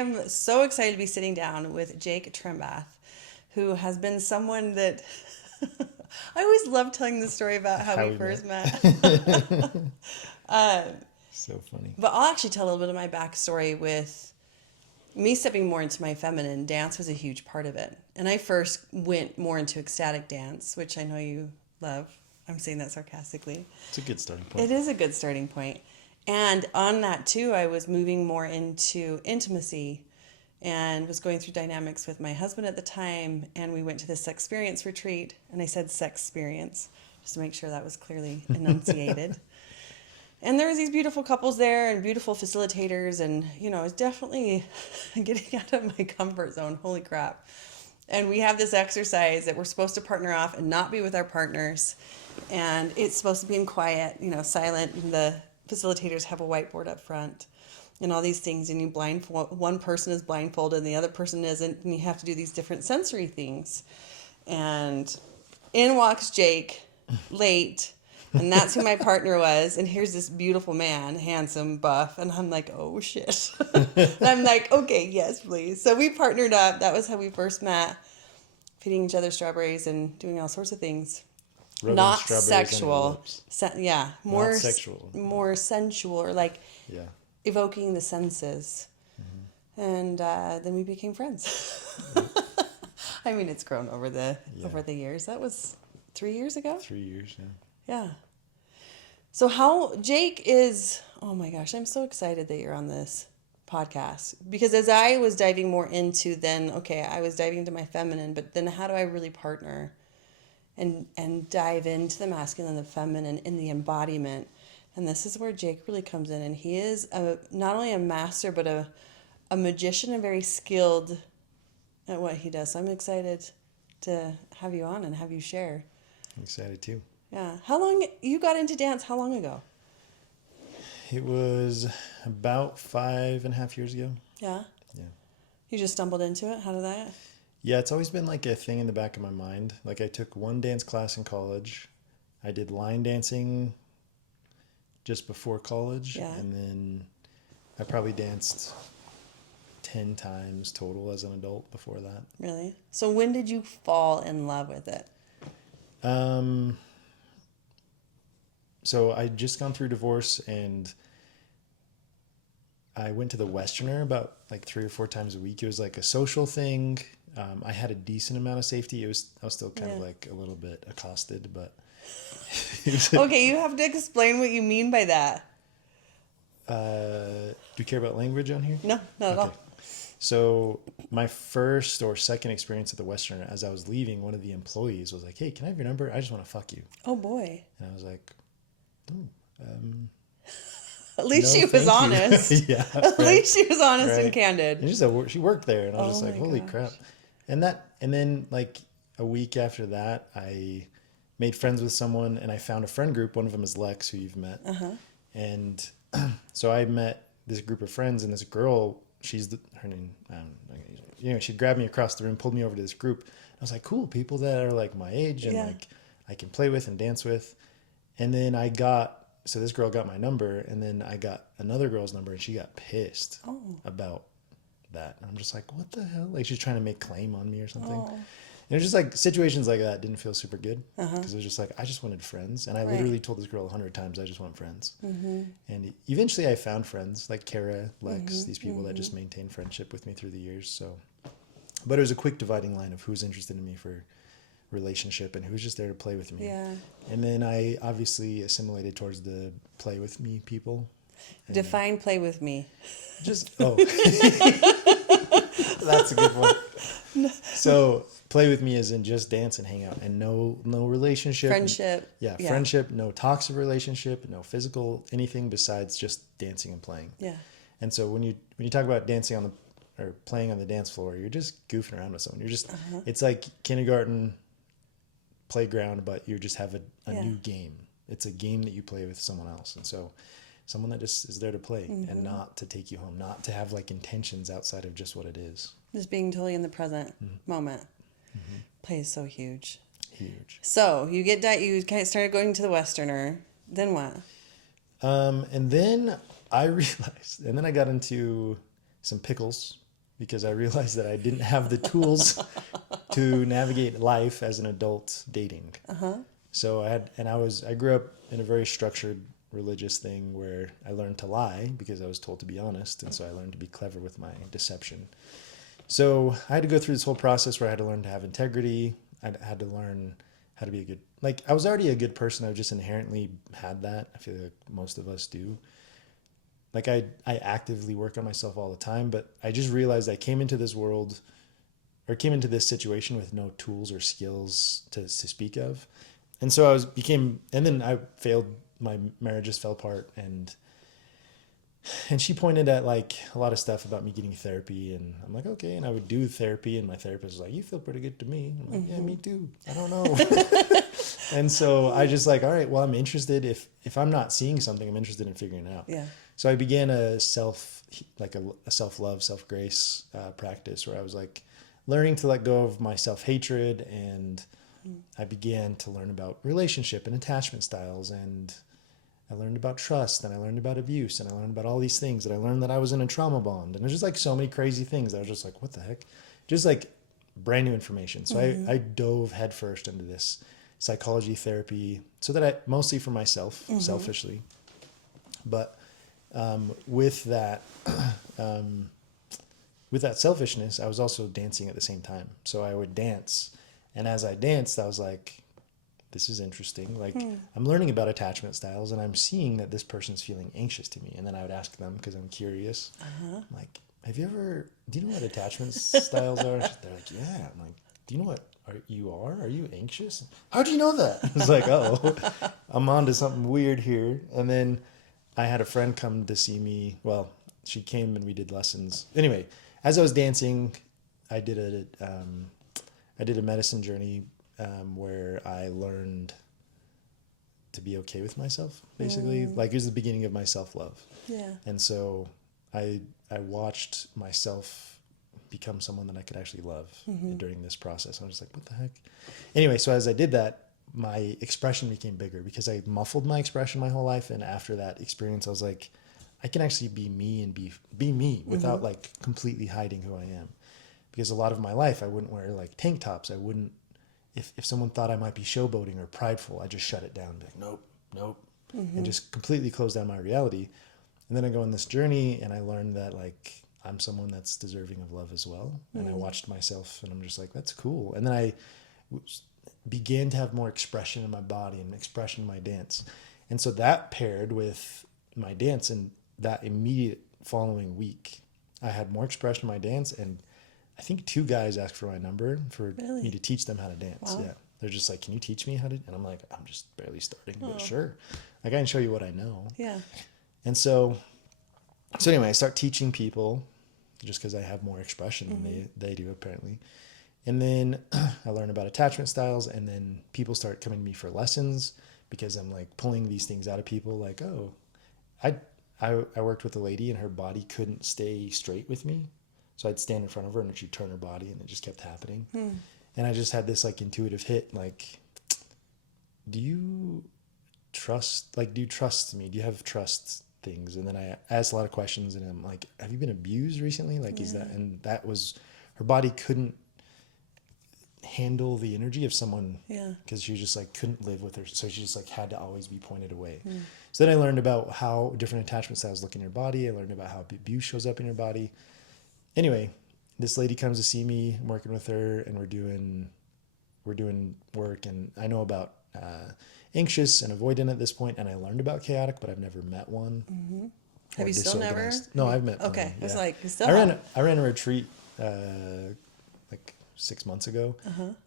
I'm so excited to be sitting down with Jake Trembath, who has been someone that I always love telling the story about how How we we first met. met. So funny. But I'll actually tell a little bit of my backstory with me stepping more into my feminine. Dance was a huge part of it. And I first went more into ecstatic dance, which I know you love. I'm saying that sarcastically. It's a good starting It point. is a good starting point. And on that too, I was moving more into intimacy and was going through dynamics with my husband at the time. And we went to this experience retreat. And I said sex experience just to make sure that was clearly enunciated. And there was these beautiful couples there and beautiful facilitators. And, it's definitely getting out of my comfort zone. Holy crap. And we have this exercise that we're supposed to partner off and not be with our partners. And it's supposed to be in quiet, silent. And the facilitators have a whiteboard up front and all these things. And one person is blindfolded and the other person isn't. And you have to do these different sensory things. And in walks Jake, late. And that's who my partner was. And here's this beautiful man, handsome, buff. And I'm like, oh, shit. And I'm like, okay, yes, please. So we partnered up. That was how we first met, feeding each other strawberries and doing all sorts of things. Rubbing Not strawberries on your sexual. lips. Yeah. Not sexual. More sensual, or like Yeah. evoking the senses. And then we became friends. I mean, it's grown over the years. That was 3 years ago. 3 years, yeah. Yeah. So Jake is, oh my gosh, I'm so excited that you're on this podcast, because as I was diving more into I was diving into my feminine, but then how do I really partner and dive into the masculine and the feminine in the embodiment? And this is where Jake really comes in, and he is not only a master, but a magician and very skilled at what he does. So I'm excited to have you on and have you share. I'm excited too. Yeah. How long you got into dance? How long ago? It was about 5.5 years ago. Yeah. Yeah. You just stumbled into it? How did that? Yeah, it's always been like a thing in the back of my mind. Like I took one dance class in college. I did line dancing just before college. Yeah. And then I probably danced 10 times total as an adult before that. Really? So when did you fall in love with it? So I just gone through divorce and I went to the Westerner about like 3 or 4 times a week. It was like a social thing. I had a decent amount of safety. I was still kind of like a little bit accosted, but Okay, you have to explain what you mean by that. do you care about language on here? No, not at all. So my first or second experience at the Westerner, as I was leaving, one of the employees was like, "Hey, can I have your number? I just want to fuck you." Oh boy. And I was like, At least "No, she was thank you." honest. Yeah, At least she was honest and right. candid. And she worked there, and I was just Oh like, my "Holy gosh. crap!" And then like a week after that, I made friends with someone, and I found a friend group. One of them is Lex, who you've met, and so I met this group of friends, and this girl. Her name. She grabbed me across the room, pulled me over to this group. I was like, "Cool, people that are like my age, and like I can play with and dance with." And then this girl got my number, and then I got another girl's number, and she got pissed about that. And I'm just like, what the hell? Like she's trying to make claim on me or something. And it was just like situations like that didn't feel super good, because it was just like, I just wanted friends. And I literally told this girl 100 times, I just want friends. And eventually I found friends like Kara, Lex, these people that just maintained friendship with me through the years. So, but it was a quick dividing line of who's interested in me for relationship and who's just there to play with me. Yeah. And then I obviously assimilated towards the play with me people. Define play with me. That's a good one. So play with me as in just dance and hang out, and no relationship. Friendship. Yeah, friendship, no toxic relationship, no physical anything besides just dancing and playing. Yeah. And so when you talk about dancing or playing on the dance floor, you're just goofing around with someone. You're just it's like kindergarten playground, but you just have a new game. It's a game that you play with someone else. And so someone that just is there to play and not to take you home, not to have like intentions outside of just what it is. Just being totally in the present moment. Play is so huge. Huge. So you you kind of started going to the Westerner. Then what? And then I realized, and then I got into some pickles because I realized that I didn't have the tools to navigate life as an adult dating. So I grew up in a very structured religious thing where I learned to lie because I was told to be honest. And so I learned to be clever with my deception. So I had to go through this whole process where I had to learn to have integrity. I had to learn how to be a good, like I was already a good person. I just inherently had that. I feel like most of us do. Like I actively work on myself all the time, but I just realized I came into this world or came into this situation with no tools or skills to speak of. And so and then I failed, my marriages fell apart, and she pointed at like a lot of stuff about me getting therapy, and I'm like, okay. And I would do therapy, and my therapist was like, you feel pretty good to me. I'm like, yeah, me too. I don't know. And so I just like, all right, well, I'm interested. If I'm not seeing something, I'm interested in figuring it out. Yeah. So I began a self-love, self-grace practice where I was like learning to let go of my self-hatred, and I began to learn about relationship and attachment styles, and I learned about trust, and I learned about abuse, and I learned about all these things, and I learned that I was in a trauma bond, and there's just like so many crazy things that I was just like, what the heck? Just like brand new information. So I dove headfirst into this psychology therapy so that I mostly for myself, selfishly, but with that selfishness, I was also dancing at the same time. So I would dance, and as I danced, I was like, this is interesting. Like I'm learning about attachment styles, and I'm seeing that this person's feeling anxious to me. And then I would ask them, because I'm curious, I'm like, do you know what attachment styles are? They're like, yeah. I'm like, do you know what are you anxious? How do you know that? It's like, oh, I'm on to something weird here. And then I had a friend come to see me. Well, she came and we did lessons. Anyway, as I was dancing, I did a medicine journey where I learned to be okay with myself, basically. Like it was the beginning of my self-love. Yeah. And so I watched myself become someone that I could actually love during this process. I was like, what the heck? Anyway, so as I did that, my expression became bigger because I muffled my expression my whole life. And after that experience, I was like, I can actually be me and be me without like completely hiding who I am. Because a lot of my life, I wouldn't wear like tank tops. I wouldn't, if someone thought I might be showboating or prideful, I just shut it down. Be like, nope. And just completely close down my reality. And then I go on this journey and I learned that like, I'm someone that's deserving of love as well. And I watched myself and I'm just like, that's cool. And then I began to have more expression in my body and expression in my dance. And so that paired with my dance, and that immediate following week, I had more expression in my dance. And I think 2 guys asked for my number for me to teach them how to dance. Wow. Yeah. They're just like, can you teach me how to? And I'm like, I'm just barely starting, but sure. Like I can show you what I know. Yeah. And so anyway, I start teaching people just because I have more expression than they do apparently. And then I learn about attachment styles, and then people start coming to me for lessons because I'm like pulling these things out of people. Like, oh, I worked with a lady and her body couldn't stay straight with me. So I'd stand in front of her and she'd turn her body, and it just kept happening. And I just had this like intuitive hit, like, do you trust me? Do you have trust things? And then I asked a lot of questions, and I'm like, have you been abused recently? Like, is that, and that was, her body couldn't handle the energy of someone, because she just like couldn't live with her, so she just like had to always be pointed away. So then I learned about how different attachment styles look in your body. I learned about how abuse shows up in your body. Anyway, this lady comes to see me. I'm working with her, and we're doing work, and I know about anxious and avoidant at this point, and I learned about chaotic, but I've never met one. Have you still never? No, I've met Okay, plenty, I was yeah. like, you still I ran a retreat like 6 months ago,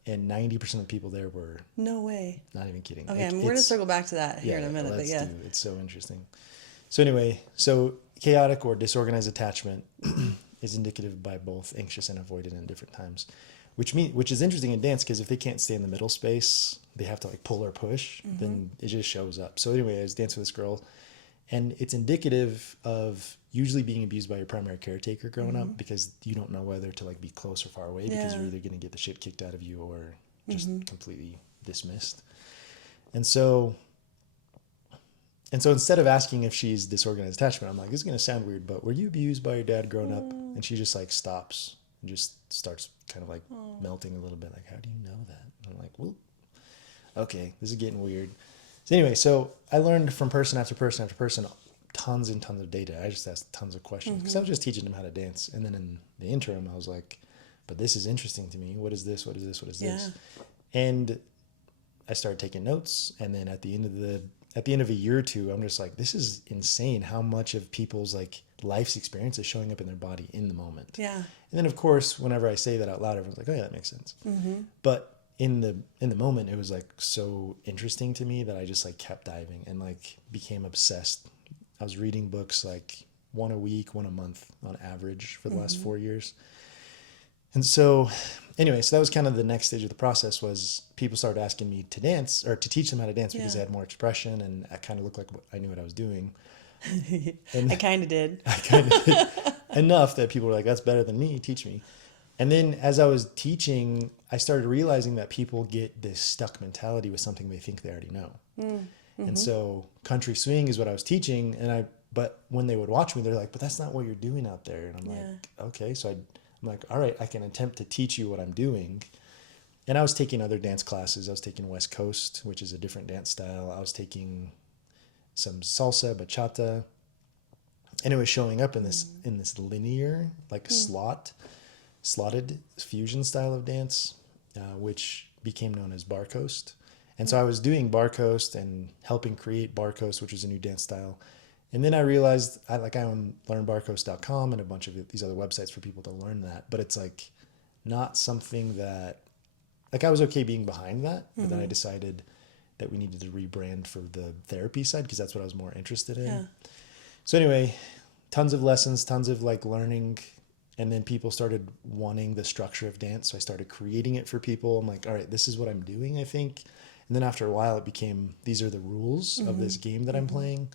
and 90% of the people there were No way. not even kidding. Okay, Like, we're going to circle back to that here in a minute, but let's yeah. do. It's so interesting. So anyway, chaotic or disorganized attachment is indicative by both anxious and avoidant at different times, which is interesting in dance, because if they can't stay in the middle space, they have to like pull or push, then it just shows up. So anyway, I was dancing with this girl, and it's indicative of usually being abused by your primary caretaker growing up, because you don't know whether to like be close or far away, because you're either going to get the shit kicked out of you or just completely dismissed. And so instead of asking if she's disorganized attachment, I'm like, this is going to sound weird, but were you abused by your dad growing up? And she just like stops and just starts kind of like melting a little bit. Like, how do you know that? And I'm like, well, okay, this is getting weird. So anyway, so I learned from person after person after person tons and tons of data. I just asked tons of questions because I was just teaching them how to dance. And then in the interim, I was like, but this is interesting to me. What is this? What is this? What is this? And I started taking notes. And then at the end of a year or two, I'm just like, this is insane how much of people's like life's experience is showing up in their body in the moment. Yeah. And then of course, whenever I say that out loud, everyone's like, oh yeah, that makes sense. But in the moment, it was like so interesting to me that I just like kept diving and like became obsessed. I was reading books like one a week, one a month on average for the last 4 years. And so anyway, so that was kind of the next stage of the process was people started asking me to dance or to teach them how to dance because they had more expression and I kind of looked like I knew what I was doing. And I kind of did. I kind of did enough that people were like, that's better than me, teach me. And then as I was teaching, I started realizing that people get this stuck mentality with something they think they already know. And so country swing is what I was teaching. But when they would watch me, they're like, but that's not what you're doing out there. And I'm like, okay. So I'm like, all right, I can attempt to teach you what I'm doing. And I was taking other dance classes. I was taking West Coast, which is a different dance style. I was taking some salsa, bachata. And it was showing up in this linear, like slotted fusion style of dance, which became known as bar coast. And so I was doing bar coast and helping create bar coast, which is a new dance style. And then I realized I own learnbarcoast.com and a bunch of these other websites for people to learn that. But it's like not something that, like I was okay being behind that. But then I decided that we needed to rebrand for the therapy side because that's what I was more interested in. Yeah. So anyway, tons of lessons, tons of like learning. And then people started wanting the structure of dance. So I started creating it for people. I'm like, all right, this is what I'm doing, I think. And then after a while, it became, these are the rules of this game that I'm playing.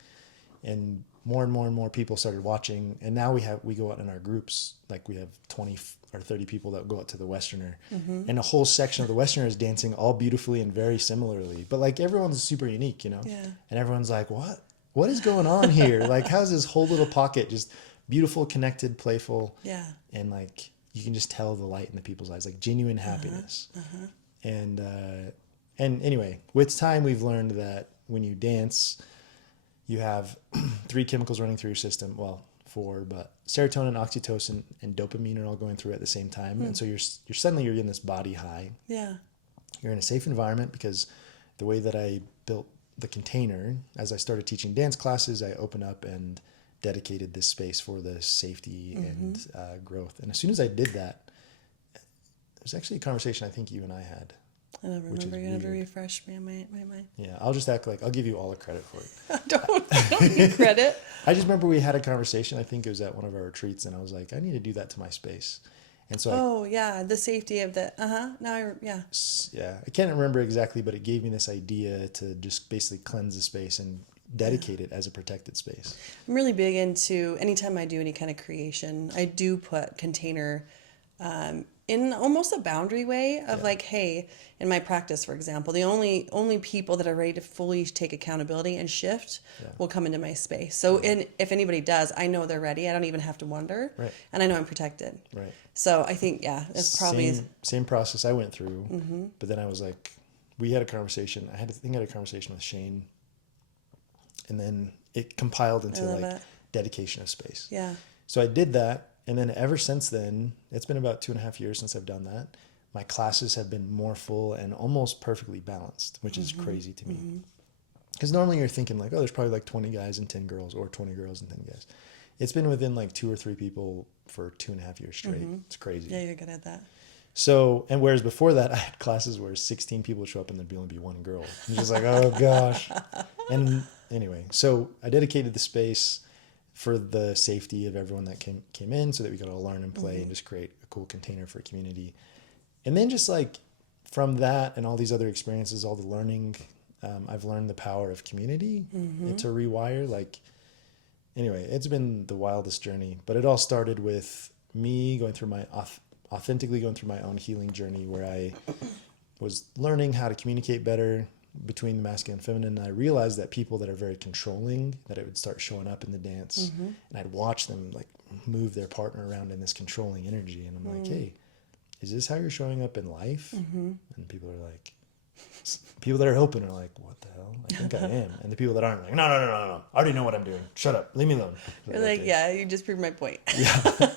And more people started watching. And now we go out in our groups, like we have 20 or 30 people that go out to the Westerner. And a whole section of the Westerner is dancing all beautifully and very similarly. But like everyone's super unique, you know? Yeah. And everyone's like, what is going on here? Like, how's this whole little pocket just beautiful, connected, playful. Yeah. And like, you can just tell the light in the people's eyes, like genuine happiness. And anyway, with time, we've learned that when you dance, you have 3 chemicals running through your system. Well, 4, but serotonin, oxytocin, and dopamine are all going through at the same time. And so you're in this body high. Yeah. You're in a safe environment because the way that I built the container, as I started teaching dance classes, I opened up and dedicated this space for the safety and growth. And as soon as I did that, it was actually a conversation I think you and I had. I don't remember. You're going to have to refresh me on my mind. Yeah, I'll just act like I'll give you all the credit for it. I don't need credit. I just remember we had a conversation. I think it was at one of our retreats, and I was like, I need to do that to my space. And so the safety of the I can't remember exactly, but it gave me this idea to just basically cleanse the space and dedicate it as a protected space. I'm really big into anytime I do any kind of creation, I do put container in almost a boundary way of like, hey, in my practice, for example, the only people that are ready to fully take accountability and shift will come into my space. So if anybody does, I know they're ready. I don't even have to wonder. Right. And I know I'm protected. Right. So I think, that's probably... Same process I went through. But then I was like, we had a conversation. I had a conversation with Shane. And then it compiled into dedication of space. Yeah. So I did that. And then ever since then, it's been about 2.5 years since I've done that. My classes have been more full and almost perfectly balanced, which is crazy to me. Because normally you're thinking like, oh, there's probably like 20 guys and 10 girls or 20 girls and 10 guys. It's been within like 2 or 3 people for 2.5 years straight. It's crazy. Yeah, you're good at that. So, and whereas before that, I had classes where 16 people would show up and there'd only be 1 girl. I'm just like, oh gosh. And anyway, so I dedicated the space for the safety of everyone that came in so that we could all learn and play and just create a cool container for a community. And then just like from that and all these other experiences, all the learning, I've learned the power of community to rewire. Like, anyway, it's been the wildest journey, but it all started with me going through authentically going through my own healing journey where I was learning how to communicate better, between the masculine and feminine. And I realized that people that are very controlling, that it would start showing up in the dance, and I'd watch them like move their partner around in this controlling energy. And I'm like, hey, is this how you're showing up in life? And people are like, people that are open are like, what the hell? I think I am. And the people that aren't are like, no. I already know what I'm doing. Shut up. Leave me alone. You're like, okay. Yeah, you just proved my point. Yeah.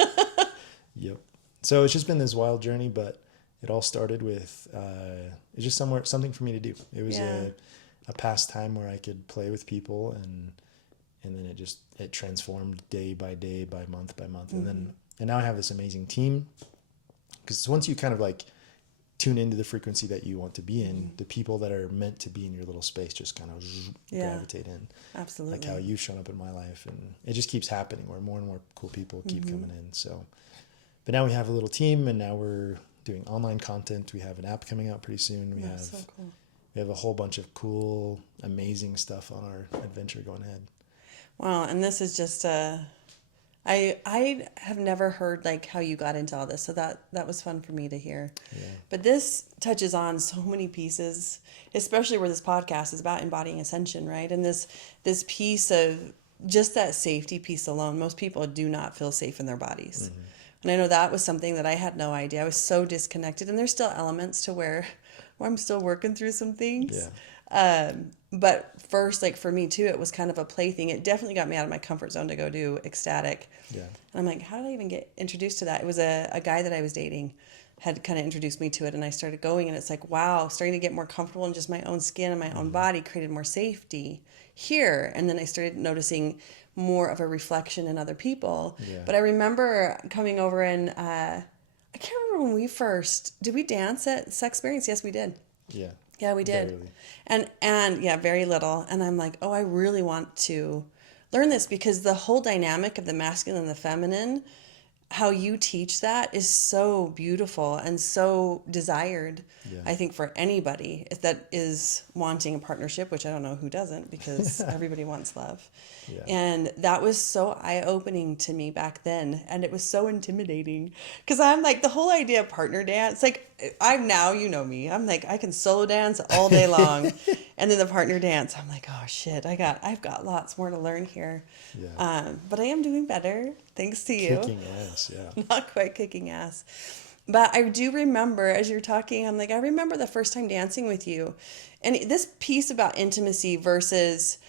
Yep. So it's just been this wild journey, but it all started with, it's just something for me to do. It was a pastime where I could play with people, and then it transformed day by day, by month. And now I have this amazing team, because once you kind of like tune into the frequency that you want to be in, the people that are meant to be in your little space just kind of gravitate in. Absolutely. Like how you've shown up in my life, and it just keeps happening where more and more cool people keep coming in. So, but now we have a little team, and now we're doing online content. We have an app coming out pretty soon. We So cool. we have a whole bunch of cool, amazing stuff on our adventure going ahead. Wow, and this is just I have never heard like how you got into all this, so that was fun for me to hear. Yeah. But this touches on so many pieces, especially where this podcast is about embodying ascension, right? And this piece of just that safety piece alone. Most people do not feel safe in their bodies. And I know that was something that I had no idea. I was so disconnected, and there's still elements to where I'm still working through some things. Yeah. But first, like for me too, it was kind of a play thing. It definitely got me out of my comfort zone to go do ecstatic. Yeah. And I'm like, how did I even get introduced to that? It was a guy that I was dating had kind of introduced me to it, and I started going, and it's like, wow, starting to get more comfortable in just my own skin and my own body created more safety here. And then I started noticing more of a reflection in other people. Yeah. But I remember coming over, and I can't remember when did we dance at Sex Experience? Yes, we did. Yeah. Yeah, we did. Barely. And yeah, very little. And I'm like, oh, I really want to learn this, because the whole dynamic of the masculine and the feminine, how you teach that is so beautiful and so desired. Yeah. I think for anybody that is wanting a partnership, which I don't know who doesn't, because everybody wants love. Yeah. And that was so eye-opening to me back then. And it was so intimidating, because I'm like, the whole idea of partner dance, like I'm now, you know me, I'm like, I can solo dance all day long. And then the partner dance, I'm like, oh shit, I've got lots more to learn here. Yeah. But I am doing better, thanks to you. Kicking ass, yeah. Not quite kicking ass. But I do remember, as you're talking, I'm like, I remember the first time dancing with you. And this piece about intimacy versus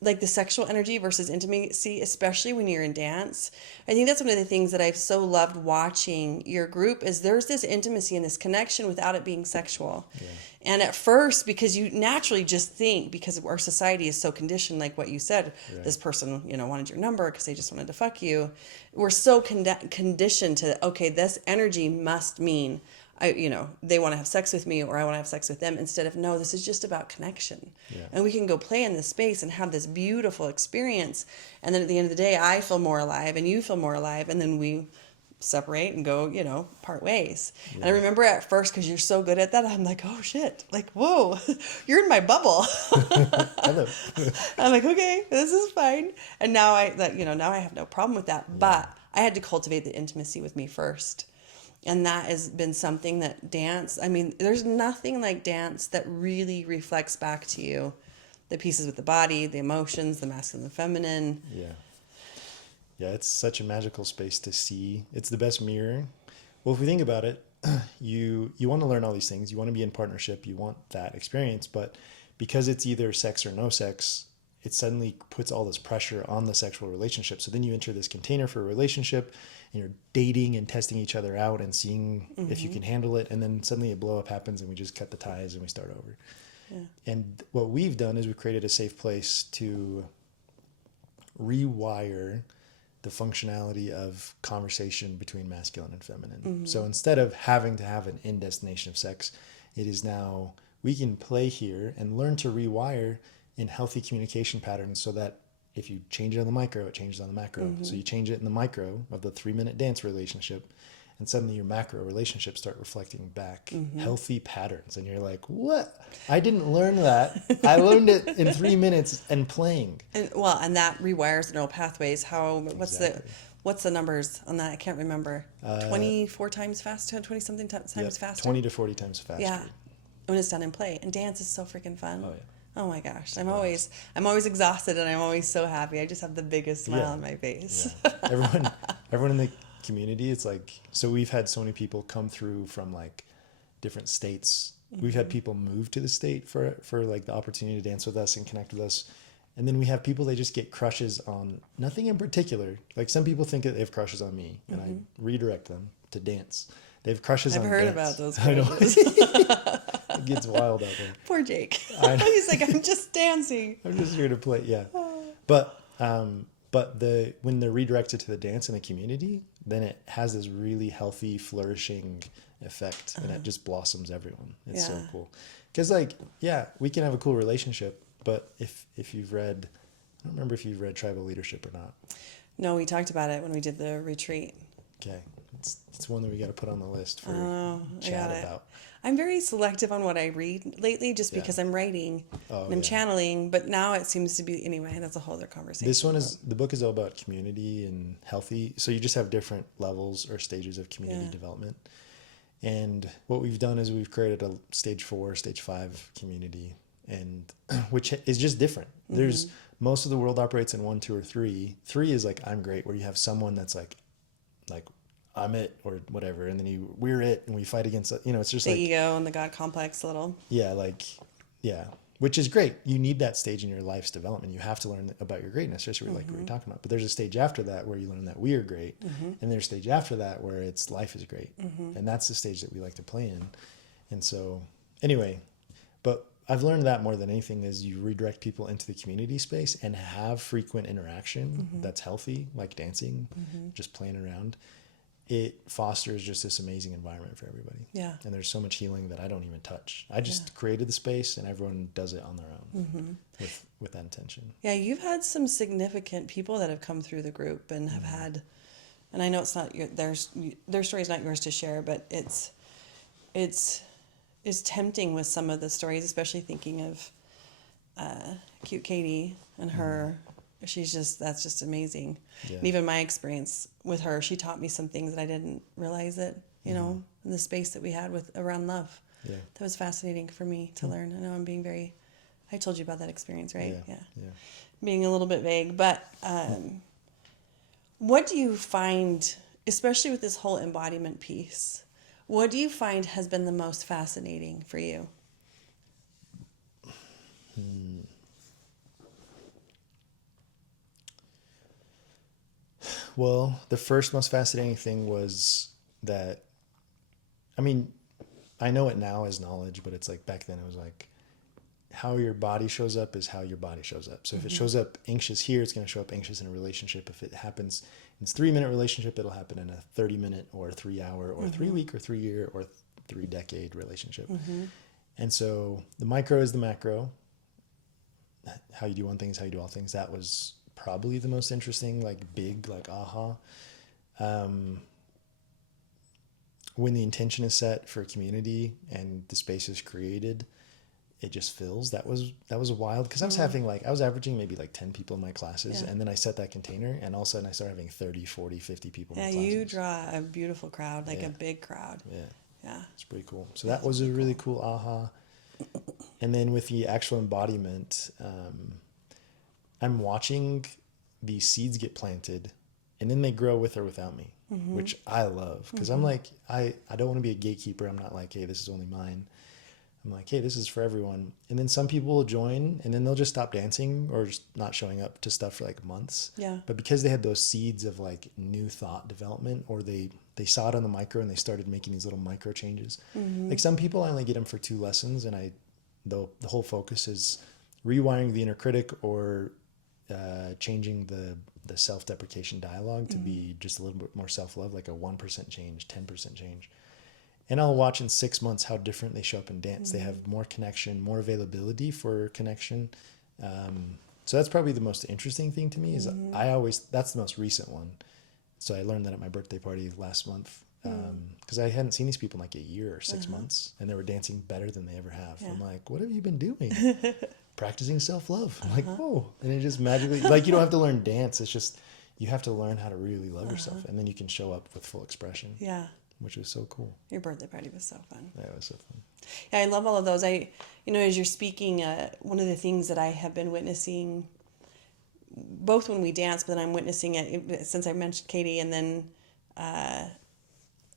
like the sexual energy versus intimacy, especially when you're in dance. I think that's one of the things that I've so loved watching your group, is there's this intimacy and this connection without it being sexual. Yeah. And at first, because you naturally just think, because our society is so conditioned, like what you said, right, this person, wanted your number because they just wanted to fuck you. We're so conditioned to, okay, this energy must mean they want to have sex with me, or I want to have sex with them, instead of, no, this is just about connection. Yeah. And we can go play in this space and have this beautiful experience. And then at the end of the day, I feel more alive and you feel more alive. And then we separate and go, part ways. Yeah. And I remember at first, because you're so good at that, I'm like, oh shit, like, whoa, you're in my bubble. Hello. I'm like, okay, this is fine. And now now I have no problem with that. Yeah. But I had to cultivate the intimacy with me first. And that has been something that dance, there's nothing like dance that really reflects back to you the pieces with the body, the emotions, the masculine and the feminine. Yeah. Yeah, it's such a magical space to see. It's the best mirror. Well, if we think about it, you want to learn all these things. You want to be in partnership. You want that experience. But because it's either sex or no sex, it suddenly puts all this pressure on the sexual relationship. So then you enter this container for a relationship, and you're dating and testing each other out and seeing if you can handle it. And then suddenly a blow up happens, and we just cut the ties and we start over. Yeah. And what we've done is we've created a safe place to rewire the functionality of conversation between masculine and feminine. Mm-hmm. So instead of having to have an end destination of sex, it is now, we can play here and learn to rewire in healthy communication patterns, so that if you change it on the micro, it changes on the macro. Mm-hmm. So you change it in the micro of the 3-minute dance relationship, and suddenly your macro relationships start reflecting back healthy patterns. And you're like, what? I didn't learn that. I learned it in 3 minutes and playing. And that rewires the neural pathways. What's the numbers on that? I can't remember. 24 times faster, 20 something times faster? 20 to 40 times faster. Yeah. I'm gonna stand and play. And dance is so freaking fun. Oh, yeah. Oh my gosh. I'm always exhausted and I'm always so happy. I just have the biggest smile Yeah. on my face. Yeah. Everyone in the community, it's like, so we've had so many people come through from like different states. We've had people move to the state for like the opportunity to dance with us and connect with us. And then we have people, they just get crushes on nothing in particular. Like some people think that they have crushes on me and I redirect them to dance. They have crushes I've on heard dance. about those I know. crushes. It gets wild out there. Poor Jake. I know. He's like, I'm just dancing. I'm just here to play. Yeah. But when they're redirected to the dance in the community, then it has this really healthy, flourishing effect, and it just blossoms everyone. It's so cool. Because like, yeah, we can have a cool relationship, but if you've read, I don't remember if you've read Tribal Leadership or not. No, we talked about it when we did the retreat. Okay. It's one that we got to put on the list for chat about. I'm very selective on what I read lately just because I'm writing and I'm channeling, but now it seems to be, anyway, that's a whole other conversation. The book is all about community and healthy. So you just have different levels or stages of community development. And what we've done is we've created a stage 4, stage 5 community, and which is just different. There's most of the world operates in 1, 2, or 3. 3 is like, I'm great, where you have someone that's like I'm it or whatever, and then we're it and we fight against, it's just the like ego and the God complex a little. Yeah, which is great. You need that stage in your life's development. You have to learn about your greatness, just like we were talking about. But there's a stage after that where you learn that we are great, and there's a stage after that where it's life is great, and that's the stage that we like to play in. And so, anyway, but I've learned that more than anything is you redirect people into the community space and have frequent interaction that's healthy, like dancing, just playing around. It fosters just this amazing environment for everybody. Yeah. And there's so much healing that I don't even touch. I just created the space and everyone does it on their own with that intention. Yeah, you've had some significant people that have come through the group and have had, and I know it's not their story's not yours to share, but it's tempting with some of the stories, especially thinking of cute Katie and her. That's just amazing. Yeah. And even my experience with her, she taught me some things that I didn't realize that, in the space that we had around love. Yeah. That was fascinating for me to learn. I know I'm being I told you about that experience, right? Yeah. Being a little bit vague, but what do you find, especially with this whole embodiment piece, what do you find has been the most fascinating for you? Well, the first most fascinating thing was that, I mean, I know it now as knowledge, but it's like back then it was like how your body shows up is how your body shows up. So if it shows up anxious here, it's going to show up anxious in a relationship. If it happens in a 3-minute relationship, it'll happen in a 30-minute or 3-hour or 3-week or 3-year or 3-decade relationship. And so the micro is the macro. How you do one thing is how you do all things. That was probably the most interesting, big, aha. When the intention is set for a community and the space is created, it just fills. That was wild, because I was having I was averaging maybe 10 people in my classes, and then I set that container and all of a sudden I started having 30, 40, 50 people in my classes. You draw a beautiful crowd, a big crowd. Yeah. It's pretty cool. So that was a really cool aha. And then with the actual embodiment, I'm watching these seeds get planted and then they grow with or without me, which I love, because I'm I don't want to be a gatekeeper. I'm not hey, this is only mine. I'm hey, this is for everyone. And then some people will join and then they'll just stop dancing or just not showing up to stuff for months. Yeah. But because they had those seeds of new thought development, or they saw it on the micro and they started making these little micro changes. Some people, I only get them for 2 lessons, and the whole focus is rewiring the inner critic or changing the self-deprecation dialogue to be just a little bit more self-love, like a 1% change, 10% change. And I'll watch in 6 months how different they show up in dance. They have more connection, more availability for connection. So that's probably the most interesting thing to me is that's the most recent one. So I learned that at my birthday party last month, because I hadn't seen these people in a year or 6 months, and they were dancing better than they ever have. Yeah. I'm what have you been doing? Practicing self-love. I'm whoa. And it just magically, you don't have to learn dance. It's just, you have to learn how to really love yourself, and then you can show up with full expression. Yeah. which was so cool. Your birthday party was so fun. Yeah, it was so fun. Yeah, I love all of those. As you're speaking, one of the things that I have been witnessing, both when we dance, but then I'm witnessing it since I mentioned Katie, and then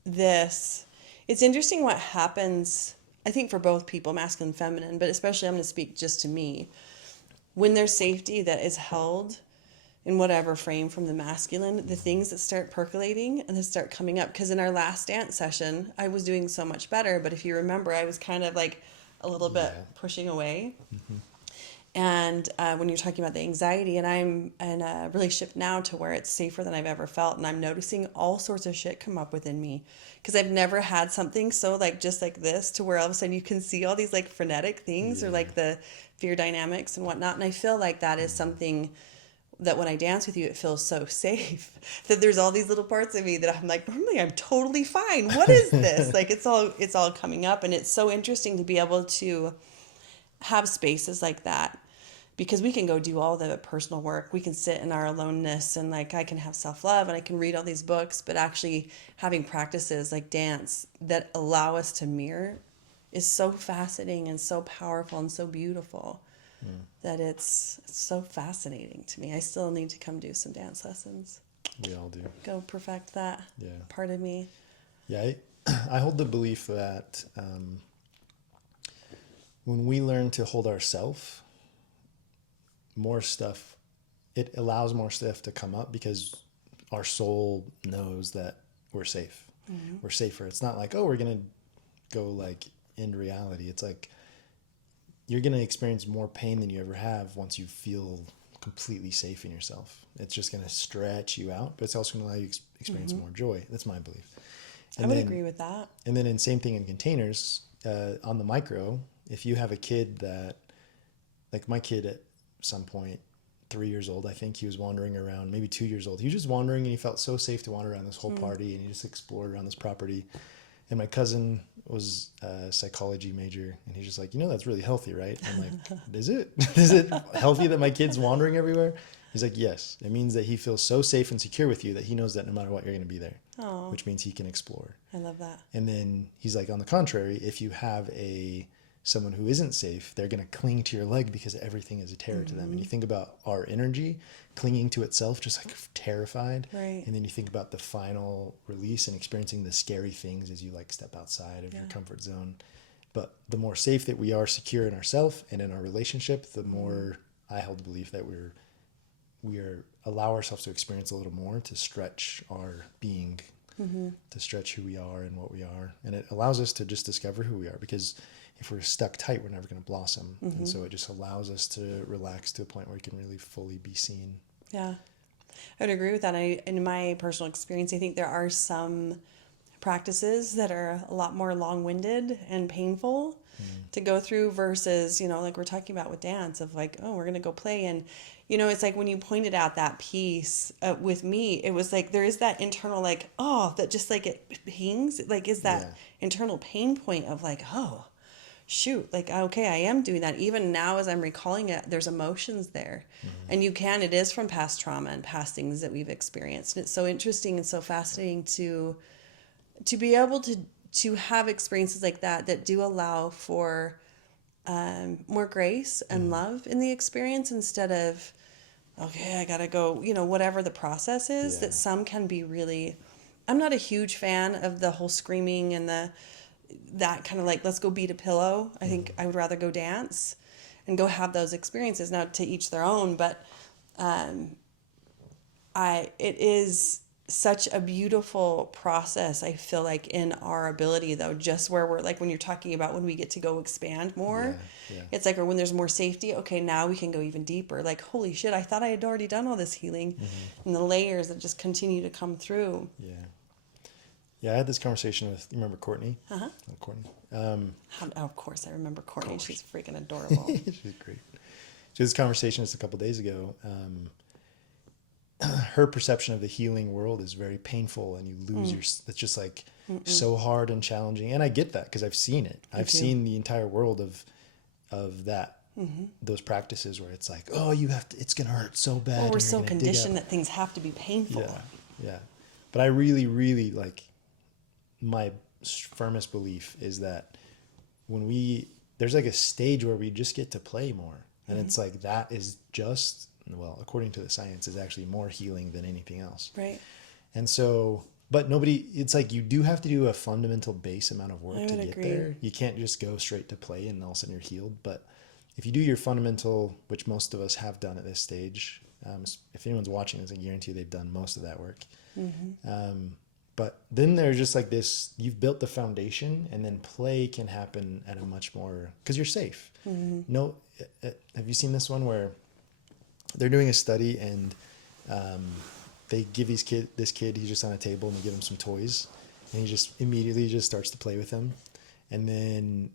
it's interesting what happens, I think, for both people, masculine and feminine, but especially I'm going to speak just to me. When there's safety that is held in whatever frame from the masculine, the things that start percolating and that start coming up. Because in our last dance session, I was doing so much better. But if you remember, I was kind of like a little bit pushing away. Mm-hmm. And when you're talking about the anxiety, and I'm in a relationship now to where it's safer than I've ever felt. And I'm noticing all sorts of shit come up within me. Because I've never had something so like just like this, to where all of a sudden you can see all these like frenetic things or like the fear dynamics and whatnot. And I feel like that is something that when I dance with you, it feels so safe that there's all these little parts of me that I'm like, normally I'm totally fine. What is this? Like it's all coming up. And it's so interesting to be able to have spaces like that, because we can go do all the personal work. We can sit in our aloneness and like I can have self-love and I can read all these books, but actually having practices like dance that allow us to mirror is so fascinating and so powerful and so beautiful. That it's so fascinating to me. I still need to come do some dance lessons. We all do. Go perfect that part of me. Yeah, I hold the belief that when we learn to hold ourselves, it allows more stuff to come up, because our soul knows that we're safe. Mm-hmm. We're safer. It's not like, oh, we're going to go like in reality. It's like, you're going to experience more pain than you ever have once you feel completely safe in yourself. It's just going to stretch you out, but it's also going to allow you to experience more joy. That's my belief. And I would agree with that. And then in same thing in containers, on the micro, if you have a kid that, like my kid at some point, 3 years old, I think he was wandering around, maybe 2 years old. He was just wandering and he felt so safe to wander around this whole party, and he just explored around this property. And my cousin was a psychology major, and he's just like, that's really healthy, right? I'm like, is it? Is it healthy that my kid's wandering everywhere? He's like, yes. It means that he feels so safe and secure with you that he knows that no matter what, you're going to be there. Aww. Which means he can explore. I love that. And then he's like, on the contrary, if you have someone who isn't safe, they're going to cling to your leg because everything is a terror to them. And you think about our energy clinging to itself, just like terrified. Right. And then you think about the final release and experiencing the scary things as you like step outside of your comfort zone. But the more safe that we are secure in ourselves and in our relationship, the more I hold the belief that we allow ourselves to experience a little more, to stretch our being, to stretch who we are and what we are. And it allows us to just discover who we are, because if we're stuck tight, we're never going to blossom. And so it just allows us to relax to a point where we can really fully be seen. Yeah, I would agree with that. In my personal experience, I think there are some practices that are a lot more long-winded and painful to go through versus, like we're talking about with dance, of like, oh, we're going to go play. And, it's like when you pointed out that piece with me, it was like there is that internal like, oh, that just like it pings, like is that internal pain point of like, oh, shoot, like, okay, I am doing that. Even now as I'm recalling it, there's emotions there. And it is from past trauma and past things that we've experienced. And it's so interesting and so fascinating to be able to have experiences like that do allow for more grace and love in the experience, instead of, okay, I gotta go, whatever the process is, that some can be really, I'm not a huge fan of the whole screaming and that kind of like, let's go beat a pillow. I think I would rather go dance and go have those experiences. Now, to each their own, but it is such a beautiful process, I feel like, in our ability, though, just where we're like, when you're talking about when we get to go expand more, it's like, or when there's more safety, okay, now we can go even deeper. Like, holy shit, I thought I had already done all this healing, and the layers that just continue to come through. Yeah, I had this conversation with, you remember Courtney? Courtney. Of course, I remember Courtney. She's freaking adorable. She's great. So this conversation just a couple days ago. Her perception of the healing world is very painful, and you lose it's just like so hard and challenging. And I get that, because I've seen it. I've seen the entire world of that, those practices where it's like, oh, it's going to hurt so bad. Well, we're so conditioned that things have to be painful. Yeah. But I really, really my firmest belief is that there's like a stage where we just get to play more. And it's like, that is just, well, according to the science, is actually more healing than anything else. Right. And so, but it's like you do have to do a fundamental base amount of work to get there. You can't just go straight to play and all of a sudden you're healed. But if you do your fundamental, which most of us have done at this stage, if anyone's watching this, I guarantee they've done most of that work. But then there's just like this, you've built the foundation, and then play can happen at a much more, because you're safe. No, have you seen this one where they're doing a study and they give this kid, he's just on a table, and they give him some toys, and he just immediately just starts to play with them. And then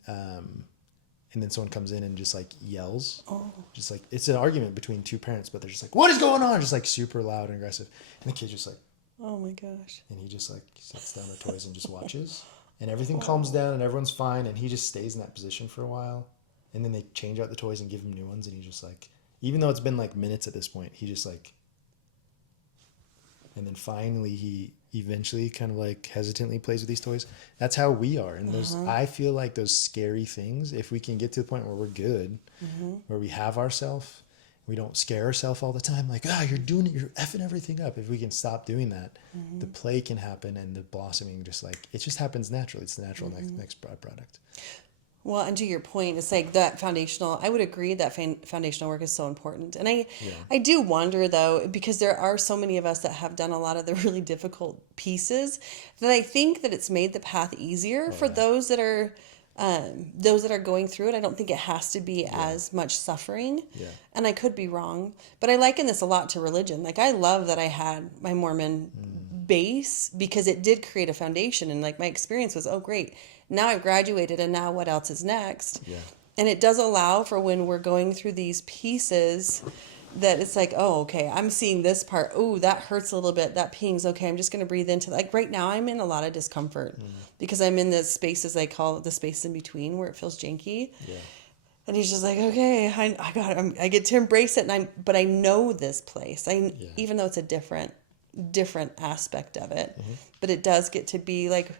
someone comes in and just like yells. Just like, it's an argument between two parents, but they're just like, what is going on? Just like super loud and aggressive. And the kid's just like, oh my gosh. And he just like sets down the toys and just watches, and everything calms down and everyone's fine. And he just stays in that position for a while. And then they change out the toys and give him new ones. And he just like, even though it's been like minutes at this point, he just like, and then finally he eventually kind of like hesitantly plays with these toys. That's how we are. And I feel like those scary things, if we can get to the point where we're good, where we have ourselves, we don't scare ourselves all the time. Like, you're doing it. You're effing everything up. If we can stop doing that, the play can happen, and the blossoming just like, it just happens naturally. It's the natural next byproduct. Well, and to your point, it's like that foundational, I would agree that foundational work is so important. And I do wonder, though, because there are so many of us that have done a lot of the really difficult pieces, that I think that it's made the path easier for those that are going through it. I don't think it has to be as much suffering. And I could be wrong, but I liken this a lot to religion. Like, I love that I had my Mormon base, because it did create a foundation, and like my experience was, oh great, now I've graduated, and now what else is next? And it does allow for when we're going through these pieces that it's like, oh, okay, I'm seeing this part. Oh, that hurts a little bit. That pings. Okay, I'm just going to breathe into, like, right now I'm in a lot of discomfort because I'm in this spaces I call the space in between, where it feels janky. And he's just like, okay, I got it. I get to embrace it, but I know this place. Even though it's a different aspect of it, but it does get to be like,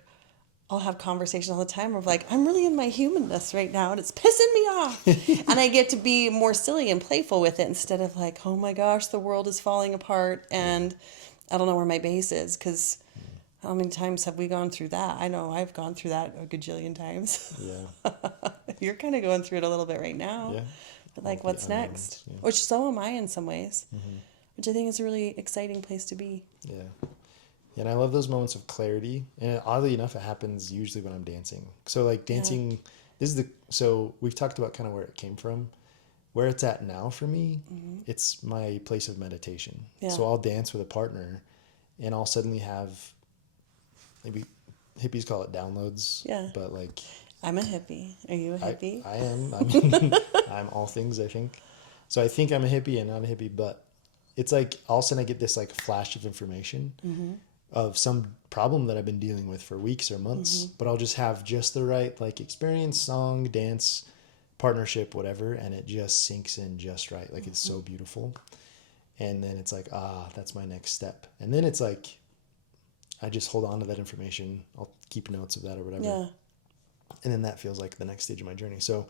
I'll have conversations all the time of like, I'm really in my humanness right now, and it's pissing me off. And I get to be more silly and playful with it, instead of like, oh my gosh, the world is falling apart and I don't know where my base is. Because how many times have we gone through that? I know I've gone through that a gajillion times. You're kind of going through it a little bit right now. But like, what's next? Which so am I in some ways. Which I think is a really exciting place to be. And I love those moments of clarity. And oddly enough, it happens usually when I'm dancing. So like dancing, so we've talked about kind of where it came from. Where it's at now for me, it's my place of meditation. So I'll dance with a partner, and I'll suddenly have, maybe hippies call it downloads. But like, I'm a hippie. Are you a hippie? I am. I mean, I'm all things, I think. So I think I'm a hippie and not a hippie, but it's like all of a sudden I get this like flash of information of some problem that I've been dealing with for weeks or months, but I'll just have just the right like experience, song, dance, partnership, whatever, and it just sinks in just right. Like, it's so beautiful. And then it's like, that's my next step. And then it's like, I just hold on to that information. I'll keep notes of that or whatever. And then that feels like the next stage of my journey. So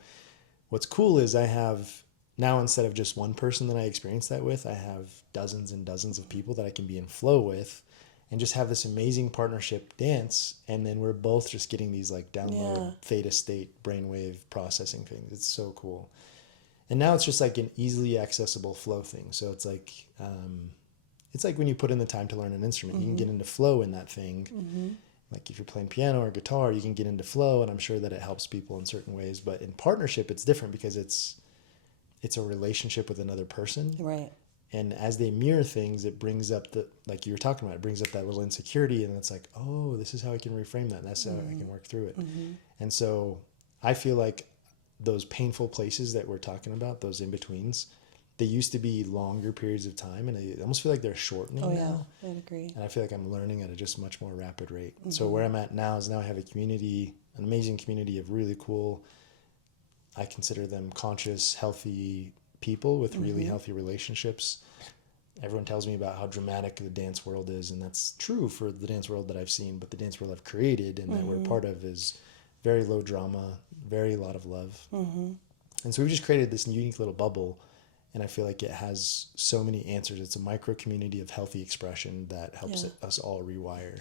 what's cool is I have now, instead of just one person that I experience that with, I have dozens and dozens of people that I can be in flow with, and just have this amazing partnership dance. And then we're both just getting these like download theta state brainwave processing things. It's so cool. And now it's just like an easily accessible flow thing. So it's like when you put in the time to learn an instrument, you can get into flow in that thing. Like if you're playing piano or guitar, you can get into flow, and I'm sure that it helps people in certain ways. But in partnership, it's different, because it's a relationship with another person. Right. And as they mirror things, it brings up like you were talking about, it brings up that little insecurity, and it's like, oh, this is how I can reframe that. That's how I can work through it. And so I feel like those painful places that we're talking about, those in-betweens, they used to be longer periods of time, and I almost feel like they're shortening now. I'd agree. And I feel like I'm learning at a just much more rapid rate. So where I'm at now is I have a community, an amazing community of really cool, I consider them conscious, healthy people with really healthy relationships. everyone tells me about how dramatic the dance world is, and that's true for the dance world that I've seen, but the dance world I've created and that we're part of is very low drama, very a lot of love. And so we've just created this unique little bubble, and I feel like it has so many answers. It's a micro community of healthy expression that helps us all rewire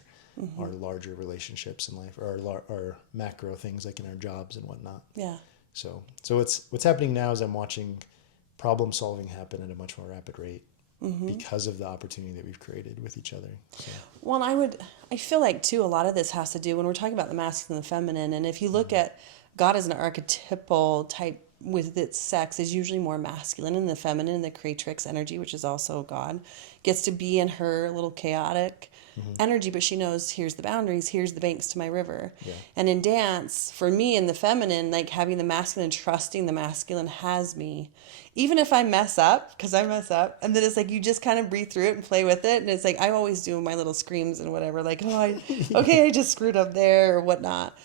our larger relationships in life, or our macro things like in our jobs and whatnot. Yeah. So what's happening now is I'm watching problem solving happen at a much more rapid rate because of the opportunity that we've created with each other. So. Well, I feel like too, a lot of this has to do when we're talking about the masculine and the feminine. And if you look at God as an archetypal type with its sex is usually more masculine, and the feminine, the creatrix energy, which is also God, gets to be in her little chaotic energy, but she knows here's the boundaries, here's the banks to my river. Yeah. And in dance, for me in the feminine, like having the masculine, trusting the masculine has me, even if I mess up, because I mess up, and then it's like you just kind of breathe through it and play with it. And it's like I always do my little screams and whatever, like, I just screwed up there or whatnot.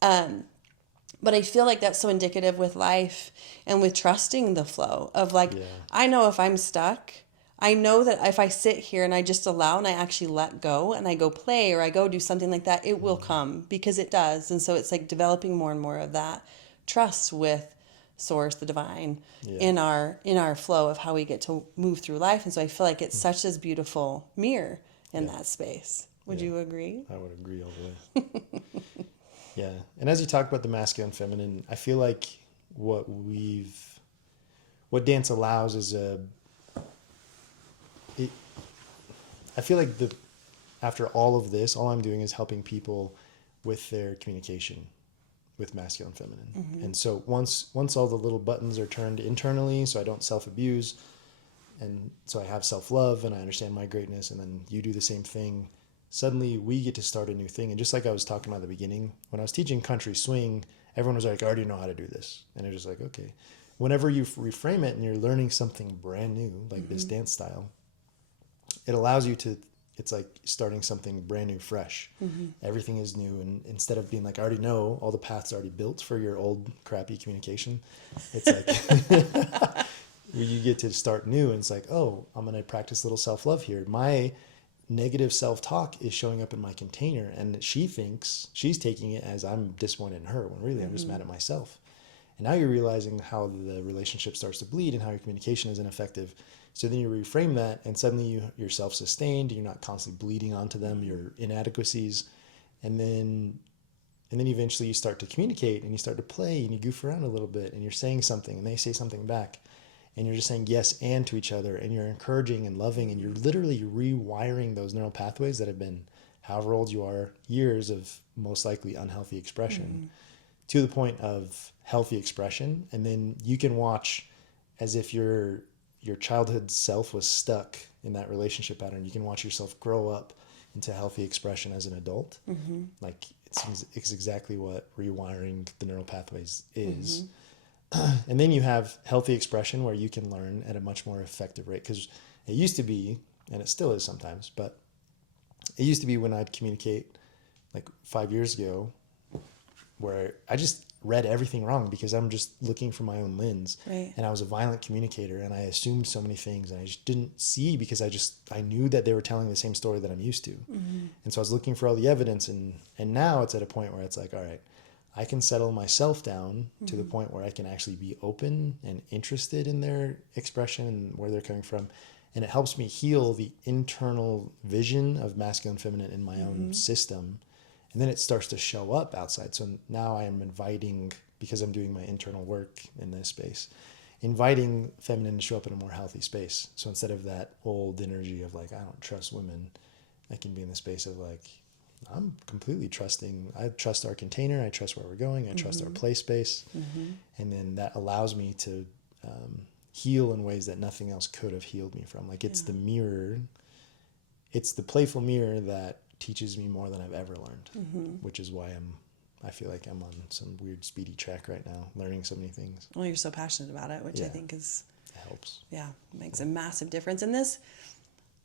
But I feel like that's so indicative with life and with trusting the flow of like, I know if I'm stuck, I know that if I sit here and I just allow and I actually let go and I go play or I go do something like that, it will come, because it does. And so it's like developing more and more of that trust with source, the divine, in our flow of how we get to move through life. And so I feel like it's such a beautiful mirror in that space. Would you agree? I would agree all the way. Yeah. And as you talk about the masculine and feminine, I feel like what dance allows is I feel like after all of this, all I'm doing is helping people with their communication with masculine and feminine. And so once all the little buttons are turned internally, so I don't self-abuse, and so I have self-love and I understand my greatness, and then you do the same thing, suddenly we get to start a new thing. And just like I was talking about at the beginning, when I was teaching country swing, everyone was like, I already know how to do this. And it was like, okay. Whenever you reframe it and you're learning something brand new, like this dance style, it allows you to, it's like starting something brand new, fresh. Everything is new. And instead of being like, I already know, all the paths already built for your old crappy communication, it's like, you get to start new. And it's like, oh, I'm going to practice a little self-love here. My negative self-talk is showing up in my container, and she thinks she's taking it as I'm disappointed in her, when really I'm just mad at myself. And now you're realizing how the relationship starts to bleed and how your communication is ineffective. So then you reframe that, and suddenly you're self-sustained. You're not constantly bleeding onto them, your inadequacies. And then eventually you start to communicate and you start to play and you goof around a little bit and you're saying something and they say something back. And you're just saying yes and to each other, and you're encouraging and loving, and you're literally rewiring those neural pathways that have been, however old you are, years of most likely unhealthy expression to the point of healthy expression. And then you can watch as if your childhood self was stuck in that relationship pattern. You can watch yourself grow up into healthy expression as an adult. Like it's exactly what rewiring the neural pathways is. And then you have healthy expression where you can learn at a much more effective rate. Because it used to be, and it still is sometimes, but it used to be when I'd communicate like 5 years ago, where I just read everything wrong because I'm just looking from my own lens. Right. And I was a violent communicator, and I assumed so many things, and I just didn't see because I knew that they were telling the same story that I'm used to. And so I was looking for all the evidence, and now it's at a point where it's like, all right, I can settle myself down to the point where I can actually be open and interested in their expression and where they're coming from. And it helps me heal the internal vision of masculine and feminine in my own system. And then it starts to show up outside. So now I am inviting, because I'm doing my internal work in this space, inviting feminine to show up in a more healthy space. So instead of that old energy of like, I don't trust women, I can be in the space of like, I'm completely trusting. I trust our container. I trust where we're going. I trust our play space. And then that allows me to heal in ways that nothing else could have healed me from. Like it's the mirror. It's the playful mirror that teaches me more than I've ever learned, which is why I feel like I'm on some weird speedy track right now, learning so many things. Well, you're so passionate about it, which I think is... It helps. Yeah, makes a massive difference. And this...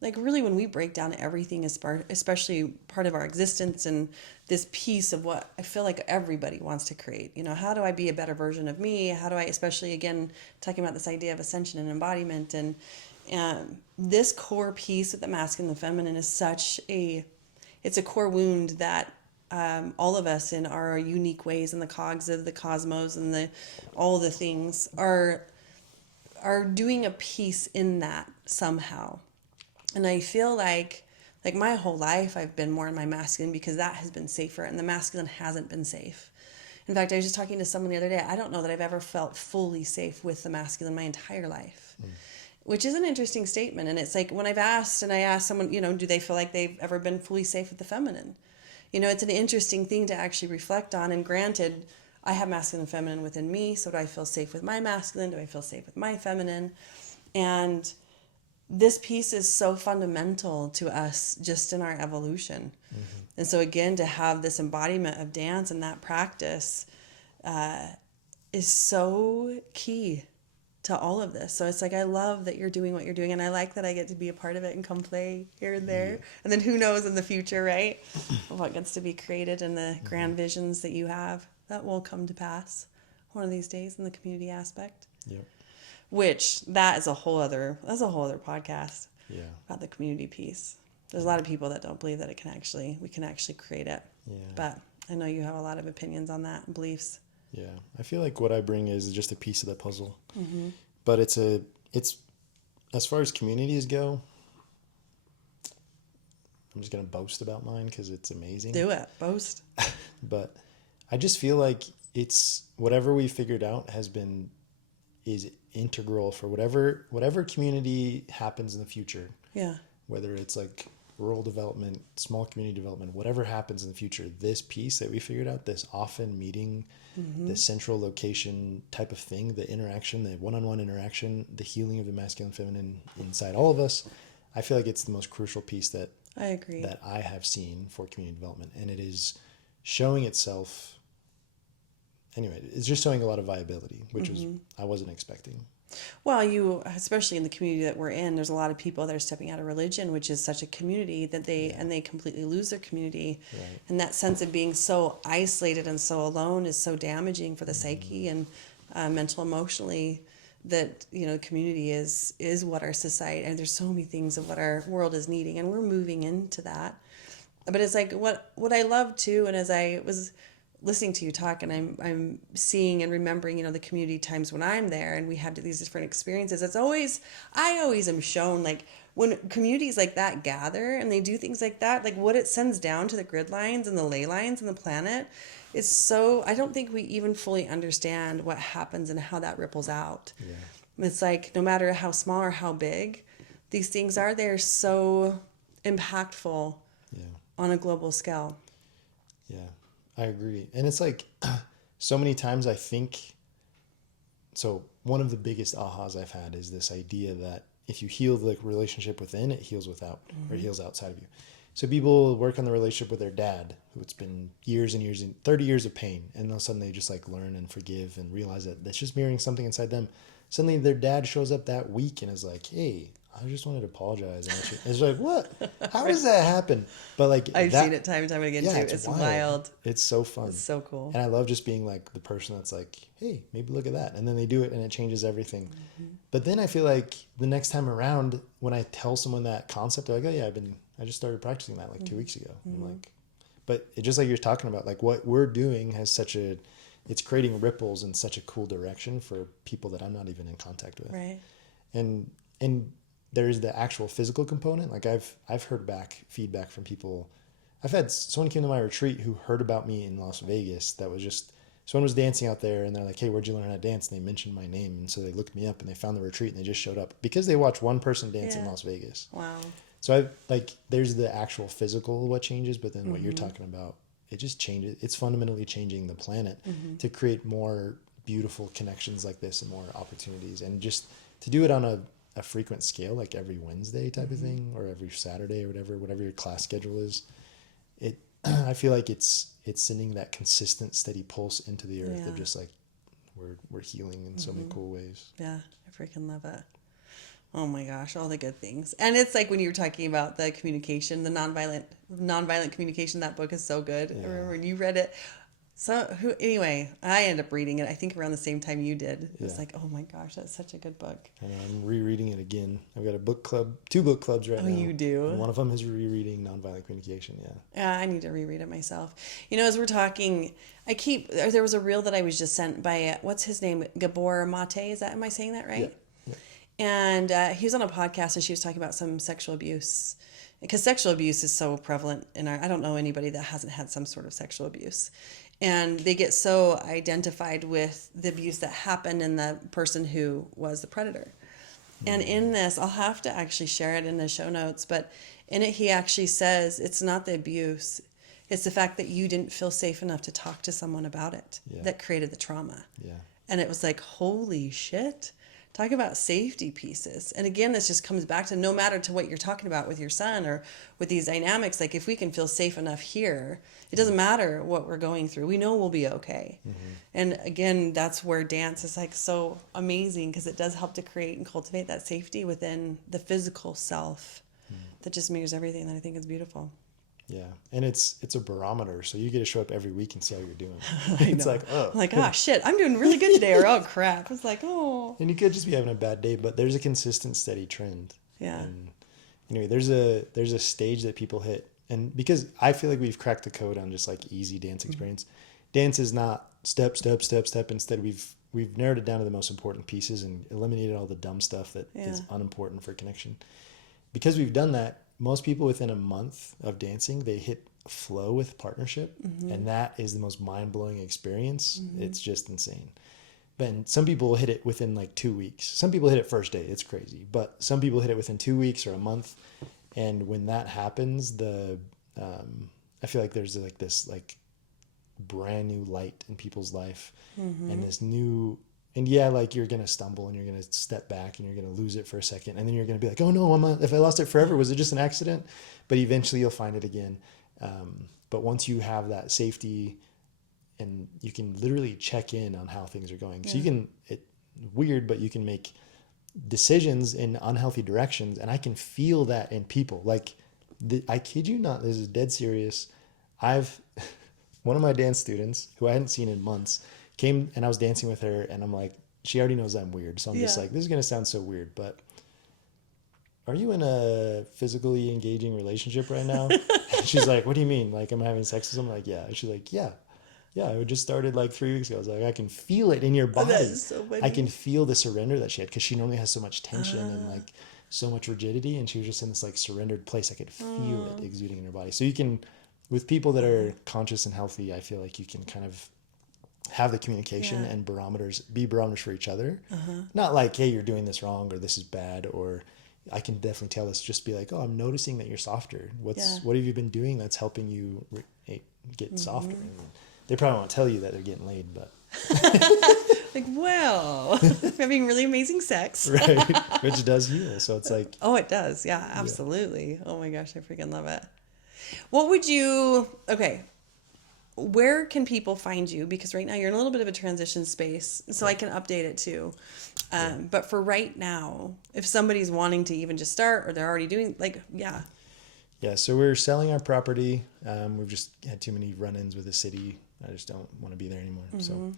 Like really when we break down everything as especially part of our existence and this piece of what I feel like everybody wants to create, you know, how do I be a better version of me? How do I, especially again, talking about this idea of ascension and embodiment This core piece of the masculine and the feminine is it's a core wound that all of us in our unique ways in the cogs of the cosmos and all the things are doing a piece in that somehow. And I feel like my whole life I've been more in my masculine because that has been safer and the masculine hasn't been safe. In fact, I was just talking to someone the other day. I don't know that I've ever felt fully safe with the masculine my entire life, which is an interesting statement. And it's like when I asked someone, do they feel like they've ever been fully safe with the feminine? It's an interesting thing to actually reflect on. And granted, I have masculine and feminine within me. So do I feel safe with my masculine? Do I feel safe with my feminine? And this piece is so fundamental to us just in our evolution. And so again, to have this embodiment of dance and that practice is so key to all of this. So it's like, I love that you're doing what you're doing, and I like that I get to be a part of it and come play here and there. Yeah. And then who knows in the future, right? What gets to be created and the grand visions that you have that will come to pass one of these days in the community aspect. Yep. Which that's a whole other podcast. Yeah. About the community piece. There's a lot of people that don't believe that we can actually create it. Yeah. But I know you have a lot of opinions on that and beliefs. Yeah. I feel like what I bring is just a piece of the puzzle. Mm-hmm. But it's as far as communities go, I'm just going to boast about mine because it's amazing. Do it. Boast. But I just feel like it's whatever we figured out is integral for whatever community happens in the future. Yeah. Whether it's like rural development, small community development, whatever happens in the future, this piece that we figured out, this often meeting, the central location type of thing, the interaction, the one-on-one interaction, the healing of the masculine and feminine inside all of us, I feel like it's the most crucial piece that I agree that I have seen for community development. And it is showing itself. Anyway, it's just showing a lot of viability, which was I wasn't expecting. Well, especially in the community that we're in, there's a lot of people that are stepping out of religion, which is such a community that they completely lose their community. Right. And that sense of being so isolated and so alone is so damaging for the psyche and mental, emotionally, that, community is what our society, and there's so many things of what our world is needing, and we're moving into that. But it's like what I love too, and as I was listening to you talk, and I'm seeing and remembering, the community times when I'm there and we had these different experiences. I always am shown, like, when communities like that gather and they do things like that, like what it sends down to the grid lines and the ley lines and the planet, it's so, I don't think we even fully understand what happens and how that ripples out. Yeah. It's like, no matter how small or how big these things are, they're so impactful on a global scale. Yeah. I agree. And it's like so many times I think, so one of the biggest ahas I've had is this idea that if you heal the relationship within, it heals without, or it heals outside of you. So people work on the relationship with their dad, who it's been years and years and 30 years of pain. And all of a sudden they just like learn and forgive and realize that that's just mirroring something inside them. Suddenly their dad shows up that week and is like, hey, I just wanted to apologize. And it's like, what? How does that happen? But like, I've seen it time and time again too. It's wild. It's so fun. It's so cool. And I love just being like the person that's like, hey, maybe look at that. And then they do it and it changes everything. Mm-hmm. But then I feel like the next time around, when I tell someone that concept, they're like, oh yeah, I just started practicing that like 2 weeks ago. I'm like, but it just like you're talking about, like what we're doing has it's creating ripples in such a cool direction for people that I'm not even in contact with. Right. And there's the actual physical component. Like I've heard feedback from people. I've had someone came to my retreat who heard about me in Las Vegas. That was just, someone was dancing out there and they're like, hey, where'd you learn how to dance? And they mentioned my name. And so they looked me up and they found the retreat and they just showed up because they watched one person dance in Las Vegas. Wow. So there's the actual physical, what changes, but then what you're talking about, it just changes. It's fundamentally changing the planet to create more beautiful connections like this and more opportunities, and just to do it on a frequent scale, like every Wednesday type of thing, or every Saturday or whatever your class schedule is. I feel like it's sending that consistent, steady pulse into the earth of just like we're healing in so many cool ways. Yeah, I freaking love it. Oh my gosh, all the good things. And it's like when you were talking about the communication, the nonviolent communication, that book is so good. Yeah. I remember when you read it. Anyway, I ended up reading it, I think around the same time you did. It was Yeah. like, oh my gosh, that's such a good book. And I'm rereading it again. I've got a book club, 2 book clubs right Oh, now. you do? And one of them is rereading Nonviolent Communication. Yeah. Yeah, I need to reread it myself. As we're talking, there was a reel that I was just sent by, what's his name? Gabor Mate. Am I saying that right? Yeah. And he was on a podcast and she was talking about some sexual abuse. Because sexual abuse is so prevalent I don't know anybody that hasn't had some sort of sexual abuse. And they get so identified with the abuse that happened and the person who was the predator. And in this, I'll have to actually share it in the show notes, but in it, he actually says it's not the abuse, it's the fact that you didn't feel safe enough to talk to someone about it that created the trauma. Yeah. And it was like, holy shit. Talk about safety pieces. And again, this just comes back to no matter to what you're talking about with your son or with these dynamics, like if we can feel safe enough here, it doesn't matter what we're going through. We know we'll be okay. Mm-hmm. And again, that's where dance is like so amazing because it does help to create and cultivate that safety within the physical self that just mirrors everything that I think is beautiful. Yeah. And it's a barometer. So you get to show up every week and see how you're doing. It's like, oh. I'm like, oh, shit, I'm doing really good today. Or, oh, crap. It's like, oh. And you could just be having a bad day, but there's a consistent, steady trend. Yeah. And anyway, there's a stage that people hit. And because I feel like we've cracked the code on just like easy dance experience. Dance is not step, step, step, step. Instead, we've narrowed it down to the most important pieces and eliminated all the dumb stuff that is unimportant for connection. Because we've done that, most people within a month of dancing, they hit flow with partnership. And that is the most mind-blowing experience. It's just insane. But some people hit it within like 2 weeks. Some people hit it first day. It's crazy. But some people hit it within 2 weeks or a month. And when that happens, I feel like there's like this like brand new light in people's life and this new, and like you're going to stumble and you're going to step back and you're going to lose it for a second. And then you're going to be like, oh no, if I lost it forever, was it just an accident? But eventually you'll find it again. But once you have that safety and you can literally check in on how things are going. So you can, weird, but you can make decisions in unhealthy directions. And I can feel that in people. Like, I kid you not, this is dead serious. One of my dance students who I hadn't seen in months came and I was dancing with her and I'm like, she already knows I'm weird. So I'm just like, this is going to sound so weird, but are you in a physically engaging relationship right now? She's like, what do you mean? Like, am I having sex with someone? I'm like, yeah. And she's like, yeah, it just started like 3 weeks ago. I was like, I can feel it in your body. That is so funny. I can feel the surrender that she had because she normally has so much tension and like so much rigidity. And she was just in this like surrendered place. I could feel it exuding in her body. So you can, with people that are conscious and healthy, I feel like you can kind of have the communication and be barometers for each other. Not like, hey, you're doing this wrong or this is bad, or I can definitely tell this. Just be like, oh, I'm noticing that you're softer. What have you been doing that's helping you get softer? And they probably won't tell you that they're getting laid, but like, well, having really amazing sex, right? Which does heal. So it's like, oh, it does. Yeah, absolutely. Yeah. Oh my gosh, I freaking love it. What would you? Okay. Where can people find you? Because right now you're in a little bit of a transition space, so I can update it too. But for right now, if somebody's wanting to even just start or they're already doing Yeah, so we're selling our property. We've just had too many run-ins with the city. I just don't want to be there anymore. So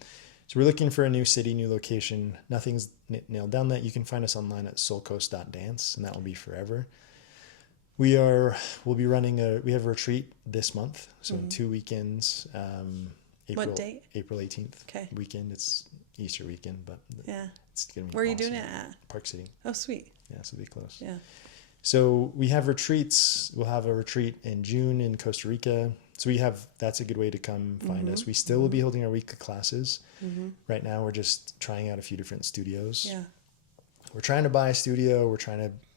we're looking for a new city, new location. Nothing's nailed down that. You can find us online at soulcoast.dance, and that will be forever. We'll be running we have a retreat this month. So in 2 weekends, what date? April 18th. Okay. Weekend. It's Easter weekend, but it's going to be Where are you awesome. doing it at? Park City. Oh, sweet. Yeah, so it'll be close. Yeah. So we have retreats. We'll have a retreat in June in Costa Rica. So that's a good way to come find us. We still will be holding our weekly classes. Right now we're just trying out a few different studios. Yeah. We're trying to buy a studio.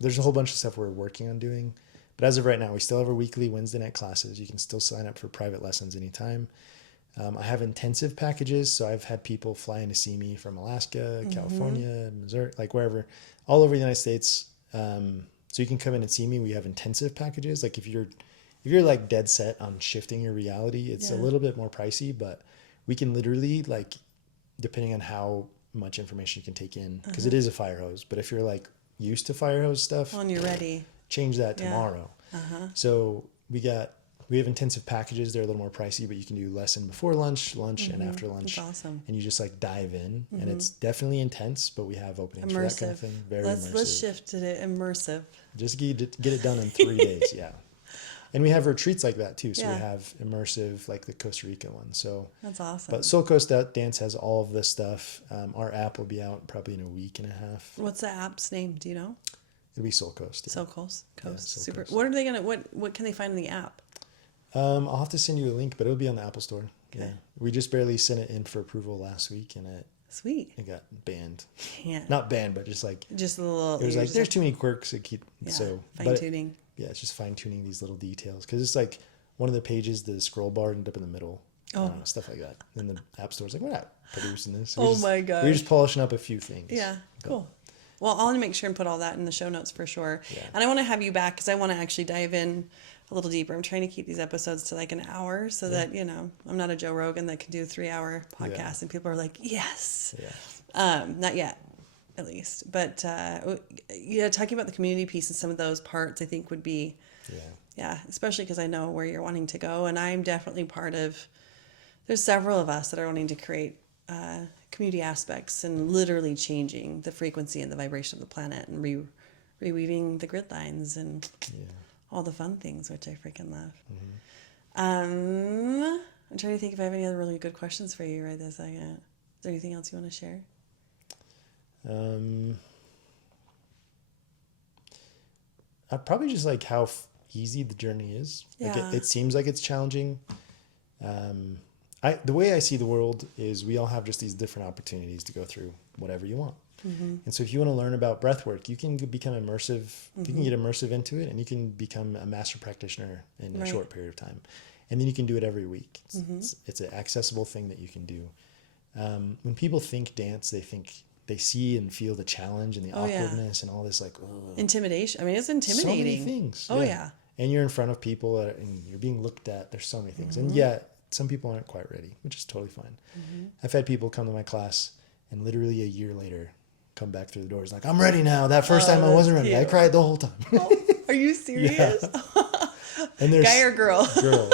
There's a whole bunch of stuff we're working on doing. But as of right now, we still have our weekly Wednesday night classes. You can still sign up for private lessons anytime. I have intensive packages. So I've had people fly in to see me from Alaska, California, Missouri, like wherever, all over the United States. So you can come in and see me. We have intensive packages. Like if you're like dead set on shifting your reality, it's a little bit more pricey, but we can literally, like, depending on how much information you can take in, because it is a fire hose. But if you're like used to fire hose stuff, When you're ready, change that tomorrow. So we got We have intensive packages. They're a little more pricey, but you can do lesson before lunch, and after lunch. That's awesome. And you just like dive in, and it's definitely intense, but we have openings for that kind of thing. Very immersive. Let's shift to the immersive. Just get it done in 3 days. Yeah. And we have retreats like that too. So we have immersive, like the Costa Rica one. So that's awesome. But Soul Coast Dance has all of this stuff. Our app will be out probably in a week and a half. What's the app's name? Do you know? It'll be Soul Coast. Yeah. Soul Coast. Yeah, Soul Super. Coast. What are they gonna? What can they find in the app? I'll have to send you a link, but it'll be on the Apple Store. Okay. Yeah. We just barely sent it in for approval last week, and it got banned. Yeah. Not banned, but just a little. It was like there's too many quirks to keep. Yeah, so fine tuning. Yeah, it's just fine tuning these little details because it's like one of the pages, the scroll bar ended up in the middle. Oh, stuff like that. And the App Store's like, we're not producing this. My God. We're just polishing up a few things. Yeah, cool. Well, I'll make sure and put all that in the show notes for sure. Yeah. And I want to have you back because I want to actually dive in a little deeper. I'm trying to keep these episodes to like an hour so that, I'm not a Joe Rogan that can do a 3-hour podcast and people are like, yes. Yeah. Not yet, at least. But, talking about the community piece and some of those parts I think would be, especially because I know where you're wanting to go. And I'm definitely there's several of us that are wanting to create community aspects and literally changing the frequency and the vibration of the planet and reweaving the grid lines and all the fun things, which I freaking love. Mm-hmm. I'm trying to think if I have any other really good questions for you right this second. Is there anything else you want to share? Probably just like how easy the journey is. Yeah. Like it seems like it's challenging. The way I see the world is we all have just these different opportunities to go through whatever you want. Mm-hmm. And so if you want to learn about breath work, you can become immersive. Mm-hmm. You can get immersive into it and you can become a master practitioner in a short period of time. And then you can do it every week. It's an accessible thing that you can do. When people think dance, they see and feel the challenge and the awkwardness and all this like intimidation. I mean, it's intimidating. So many things. Oh yeah. And you're in front of people and you're being looked at. There's so many things. Mm-hmm. And some people aren't quite ready, which is totally fine. Mm-hmm. I've had people come to my class and literally a year later come back through the doors like, I'm ready now. That first time I wasn't ready. Cute. I cried the whole time. Are you serious? And there's guy or girl? Girl.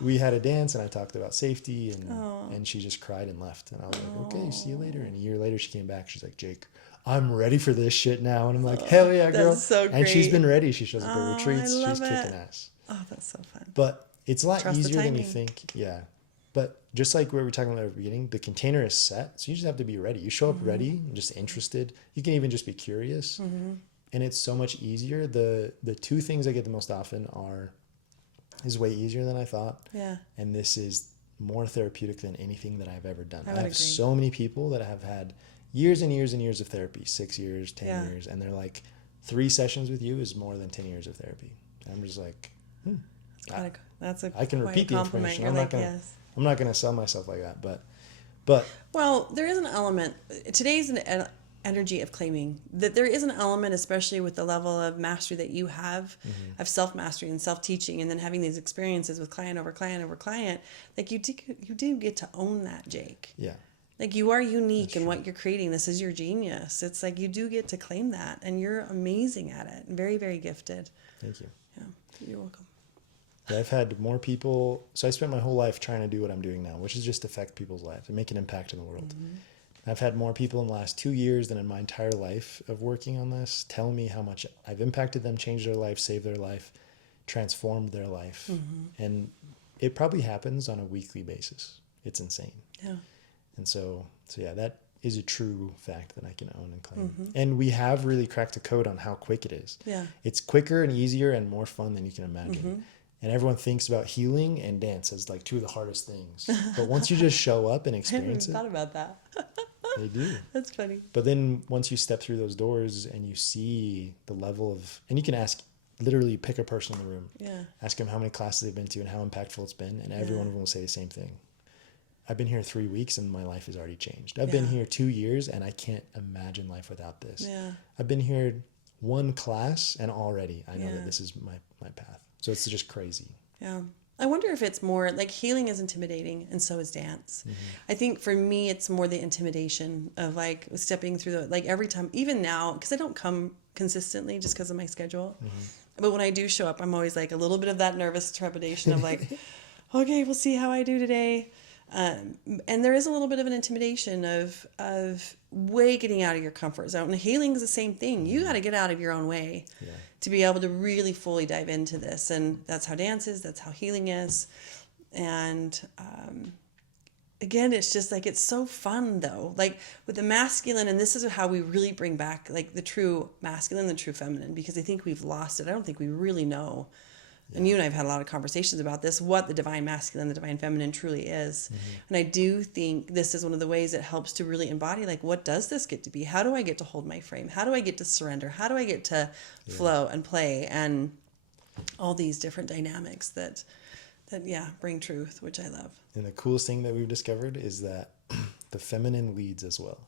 We had a dance and I talked about safety and she just cried and left. And I was like, okay, see you later. And a year later she came back. She's like, Jake, I'm ready for this shit now. And I'm like, hell yeah, girl. That's so great. And she's been ready. She shows up at retreats. She's kicking ass. Oh, that's so fun. But it's a lot easier than you think. Yeah. But just like we were talking about at the beginning, the container is set. So you just have to be ready. You show up ready and just interested. You can even just be curious. Mm-hmm. And it's so much easier. The two things I get the most often is way easier than I thought. Yeah. And this is more therapeutic than anything that I've ever done. I have so many people that have had years and years and years of therapy, 6 years, 10 years. And they're like, 3 sessions with you is more than 10 years of therapy. And I'm just like, I can repeat the information. I'm not going to sell myself like that, but well, there is an element. Today's an energy of claiming that there is an element, especially with the level of mastery that you have, of self-mastery and self-teaching, and then having these experiences with client over client over client. Like you do get to own that, Jake. Yeah. Like you are unique in what you're creating. This is your genius. It's like you do get to claim that, and you're amazing at it. Very, very gifted. Thank you. Yeah, you're welcome. I've had more people. So I spent my whole life trying to do what I'm doing now, which is just affect people's lives and make an impact in the world. Mm-hmm. I've had more people in the last 2 years than in my entire life of working on this tell me how much I've impacted them, changed their life, saved their life, transformed their life. Mm-hmm. And it probably happens on a weekly basis. It's insane. Yeah. And so yeah, that is a true fact that I can own and claim. Mm-hmm. And we have really cracked the code on how quick it is. Yeah. It's quicker and easier and more fun than you can imagine. Mm-hmm. And everyone thinks about healing and dance as like two of the hardest things. But once you just show up and experience I haven't even thought about that. They do. That's funny. But then once you step through those doors and you see the level of, and you can literally pick a person in the room. Yeah. Ask them how many classes they've been to and how impactful it's been. And every one of them will say the same thing. I've been here 3 weeks and my life has already changed. I've been here 2 years and I can't imagine life without this. Yeah. I've been here 1 class and already I know that this is my path. So it's just crazy. Yeah. I wonder if it's more like healing is intimidating and so is dance. Mm-hmm. I think for me, it's more the intimidation of like stepping through like every time, even now, because I don't come consistently just because of my schedule. Mm-hmm. But when I do show up, I'm always like a little bit of that nervous trepidation of like, okay, we'll see how I do today. And there is a little bit of an intimidation of way getting out of your comfort zone. And healing is the same thing. You got to get out of your own way to be able to really fully dive into this. And that's how dance is. That's how healing is. And again, it's just like, it's so fun though. Like with the masculine, and this is how we really bring back like the true masculine, the true feminine, because I think we've lost it. I don't think we really know. And you and I have had a lot of conversations about this, what the divine masculine, the divine feminine truly is. And I do think this is one of the ways it helps to really embody, like, what does this get to be? How do I get to hold my frame? How do I get to surrender? How do I get to flow and play? And all these different dynamics that bring truth, which I love. And the coolest thing that we've discovered is that the feminine leads as well.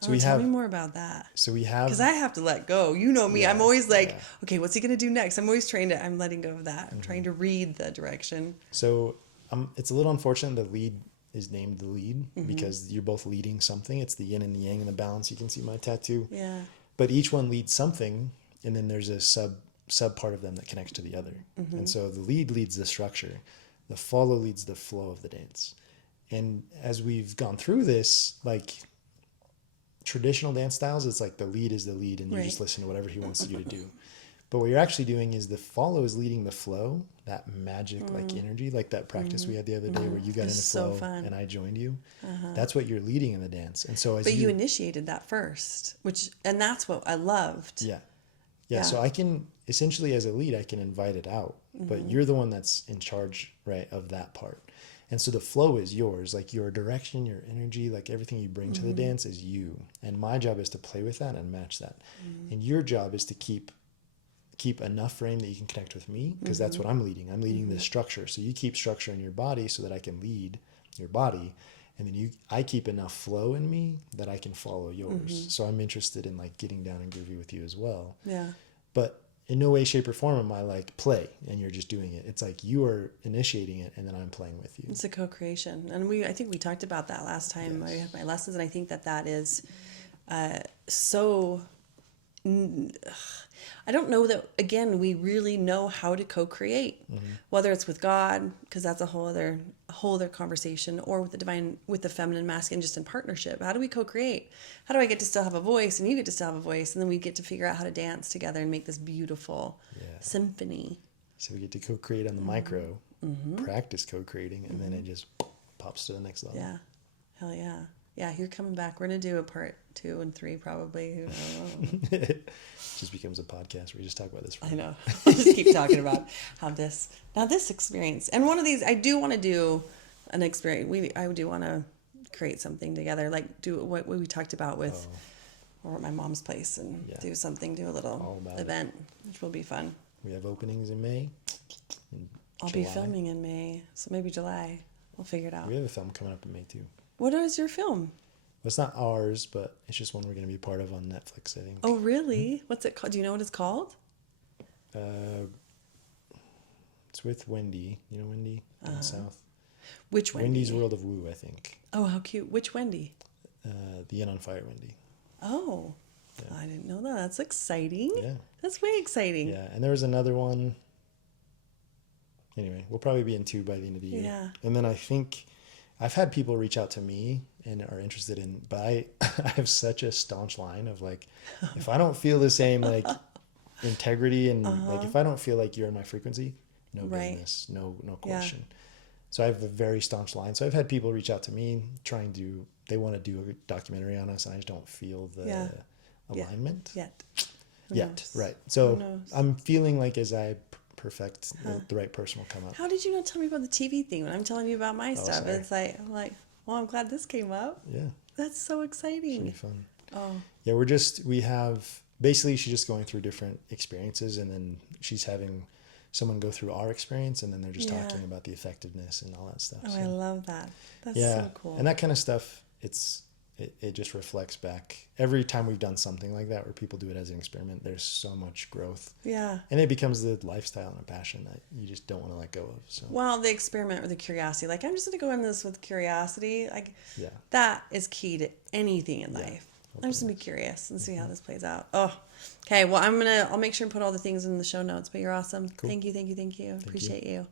So Tell me more about that. So we have, because I have to let go. You know me. I'm always like, okay, what's he going to do next? I'm always I'm letting go of that. I'm trying to read the direction. So it's a little unfortunate the lead is named the lead because you're both leading something. It's the yin and the yang and the balance. You can see my tattoo. Yeah. But each one leads something, and then there's a sub part of them that connects to the other. And so the lead leads the structure. The follow leads the flow of the dance. And as we've gone through this, like traditional dance styles, it's like the lead is the lead and you just listen to whatever he wants you to do. But what you're actually doing is the follow is leading the flow, that magic like energy, like that practice we had the other day where you got in a flow and I joined you. That's what you're leading in the dance. And so But you initiated that first, and that's what I loved. Yeah. So I can essentially, as a lead, I can invite it out, but you're the one that's in charge, right, of that part. And so the flow is yours, like your direction, your energy, like everything you bring to the dance is you. And my job is to play with that and match that. And your job is to keep enough frame that you can connect with me, because that's what I'm leading. I'm leading the structure. So you keep structure in your body so that I can lead your body. And then I keep enough flow in me that I can follow yours. So I'm interested in like getting down and groovy with you as well. Yeah. But in no way, shape, or form am I like play and you're just doing it. It's like you are initiating it and then I'm playing with you. It's a co-creation. And I think we talked about that last time I had my lessons. And I think that is so... I don't know that, again, we really know how to co-create, whether it's with God, because that's a whole other conversation, or with the divine, with the feminine, masculine, just in partnership. How do we co-create? How do I get to still have a voice and you get to still have a voice, and then we get to figure out how to dance together and make this beautiful symphony. So we get to co-create on the micro, practice co-creating, and then it just pops to the next level. Yeah. Hell yeah. Yeah, you're coming back. We're going to do a part 2 and 3 probably. Who knows? It just becomes a podcast where we just talk about this. I know. Just keep talking about how this experience. And one of these, I do want to do an experience. I do want to create something together, like do what we talked about with or at my mom's place and do a little event, which will be fun. We have openings in May. I'll be filming in May, so maybe July. We'll figure it out. We have a film coming up in May too. What is your film? It's not ours, but it's just one we're going to be part of on Netflix, I think. Oh, really? What's it called? Do you know what it's called? It's with Wendy. You know Wendy down south? Which Wendy? Wendy's World of Woo, I think. Oh, how cute. Which Wendy? The Yen on Fire Wendy. Oh, I didn't know that. That's exciting. Yeah. That's way exciting. Yeah, and there was another one. Anyway, we'll probably be in 2 by the end of the year. Yeah. And then I think I've had people reach out to me and are interested in, but I have such a staunch line of like, if I don't feel the same like integrity and like if I don't feel like you're in my frequency, no business, no question. Yeah. So I have a very staunch line. So I've had people reach out to me they want to do a documentary on us, and I just don't feel the alignment yet. Right. So I'm feeling like as I perfect, the right person will come up. How did you not tell me about the TV thing when I'm telling you about my stuff? Sorry. It's like, I'm like, well, I'm glad this came up. Yeah. That's so exciting. It's really fun. Oh. Yeah, basically she's just going through different experiences, and then she's having someone go through our experience, and then they're just talking about the effectiveness and all that stuff. Oh, so, I love that. That's so cool. And that kind of stuff, it just reflects back every time we've done something like that where people do it as an experiment. There's so much growth. Yeah. And it becomes the lifestyle and a passion that you just don't want to let go of. So. Well, the experiment or the curiosity, like I'm just going to go in this with curiosity. Like that is key to anything in life. I'm just gonna be curious and see how this plays out. Oh, okay. Well, I'll make sure and put all the things in the show notes. But you're awesome. Cool. Thank you. Appreciate you.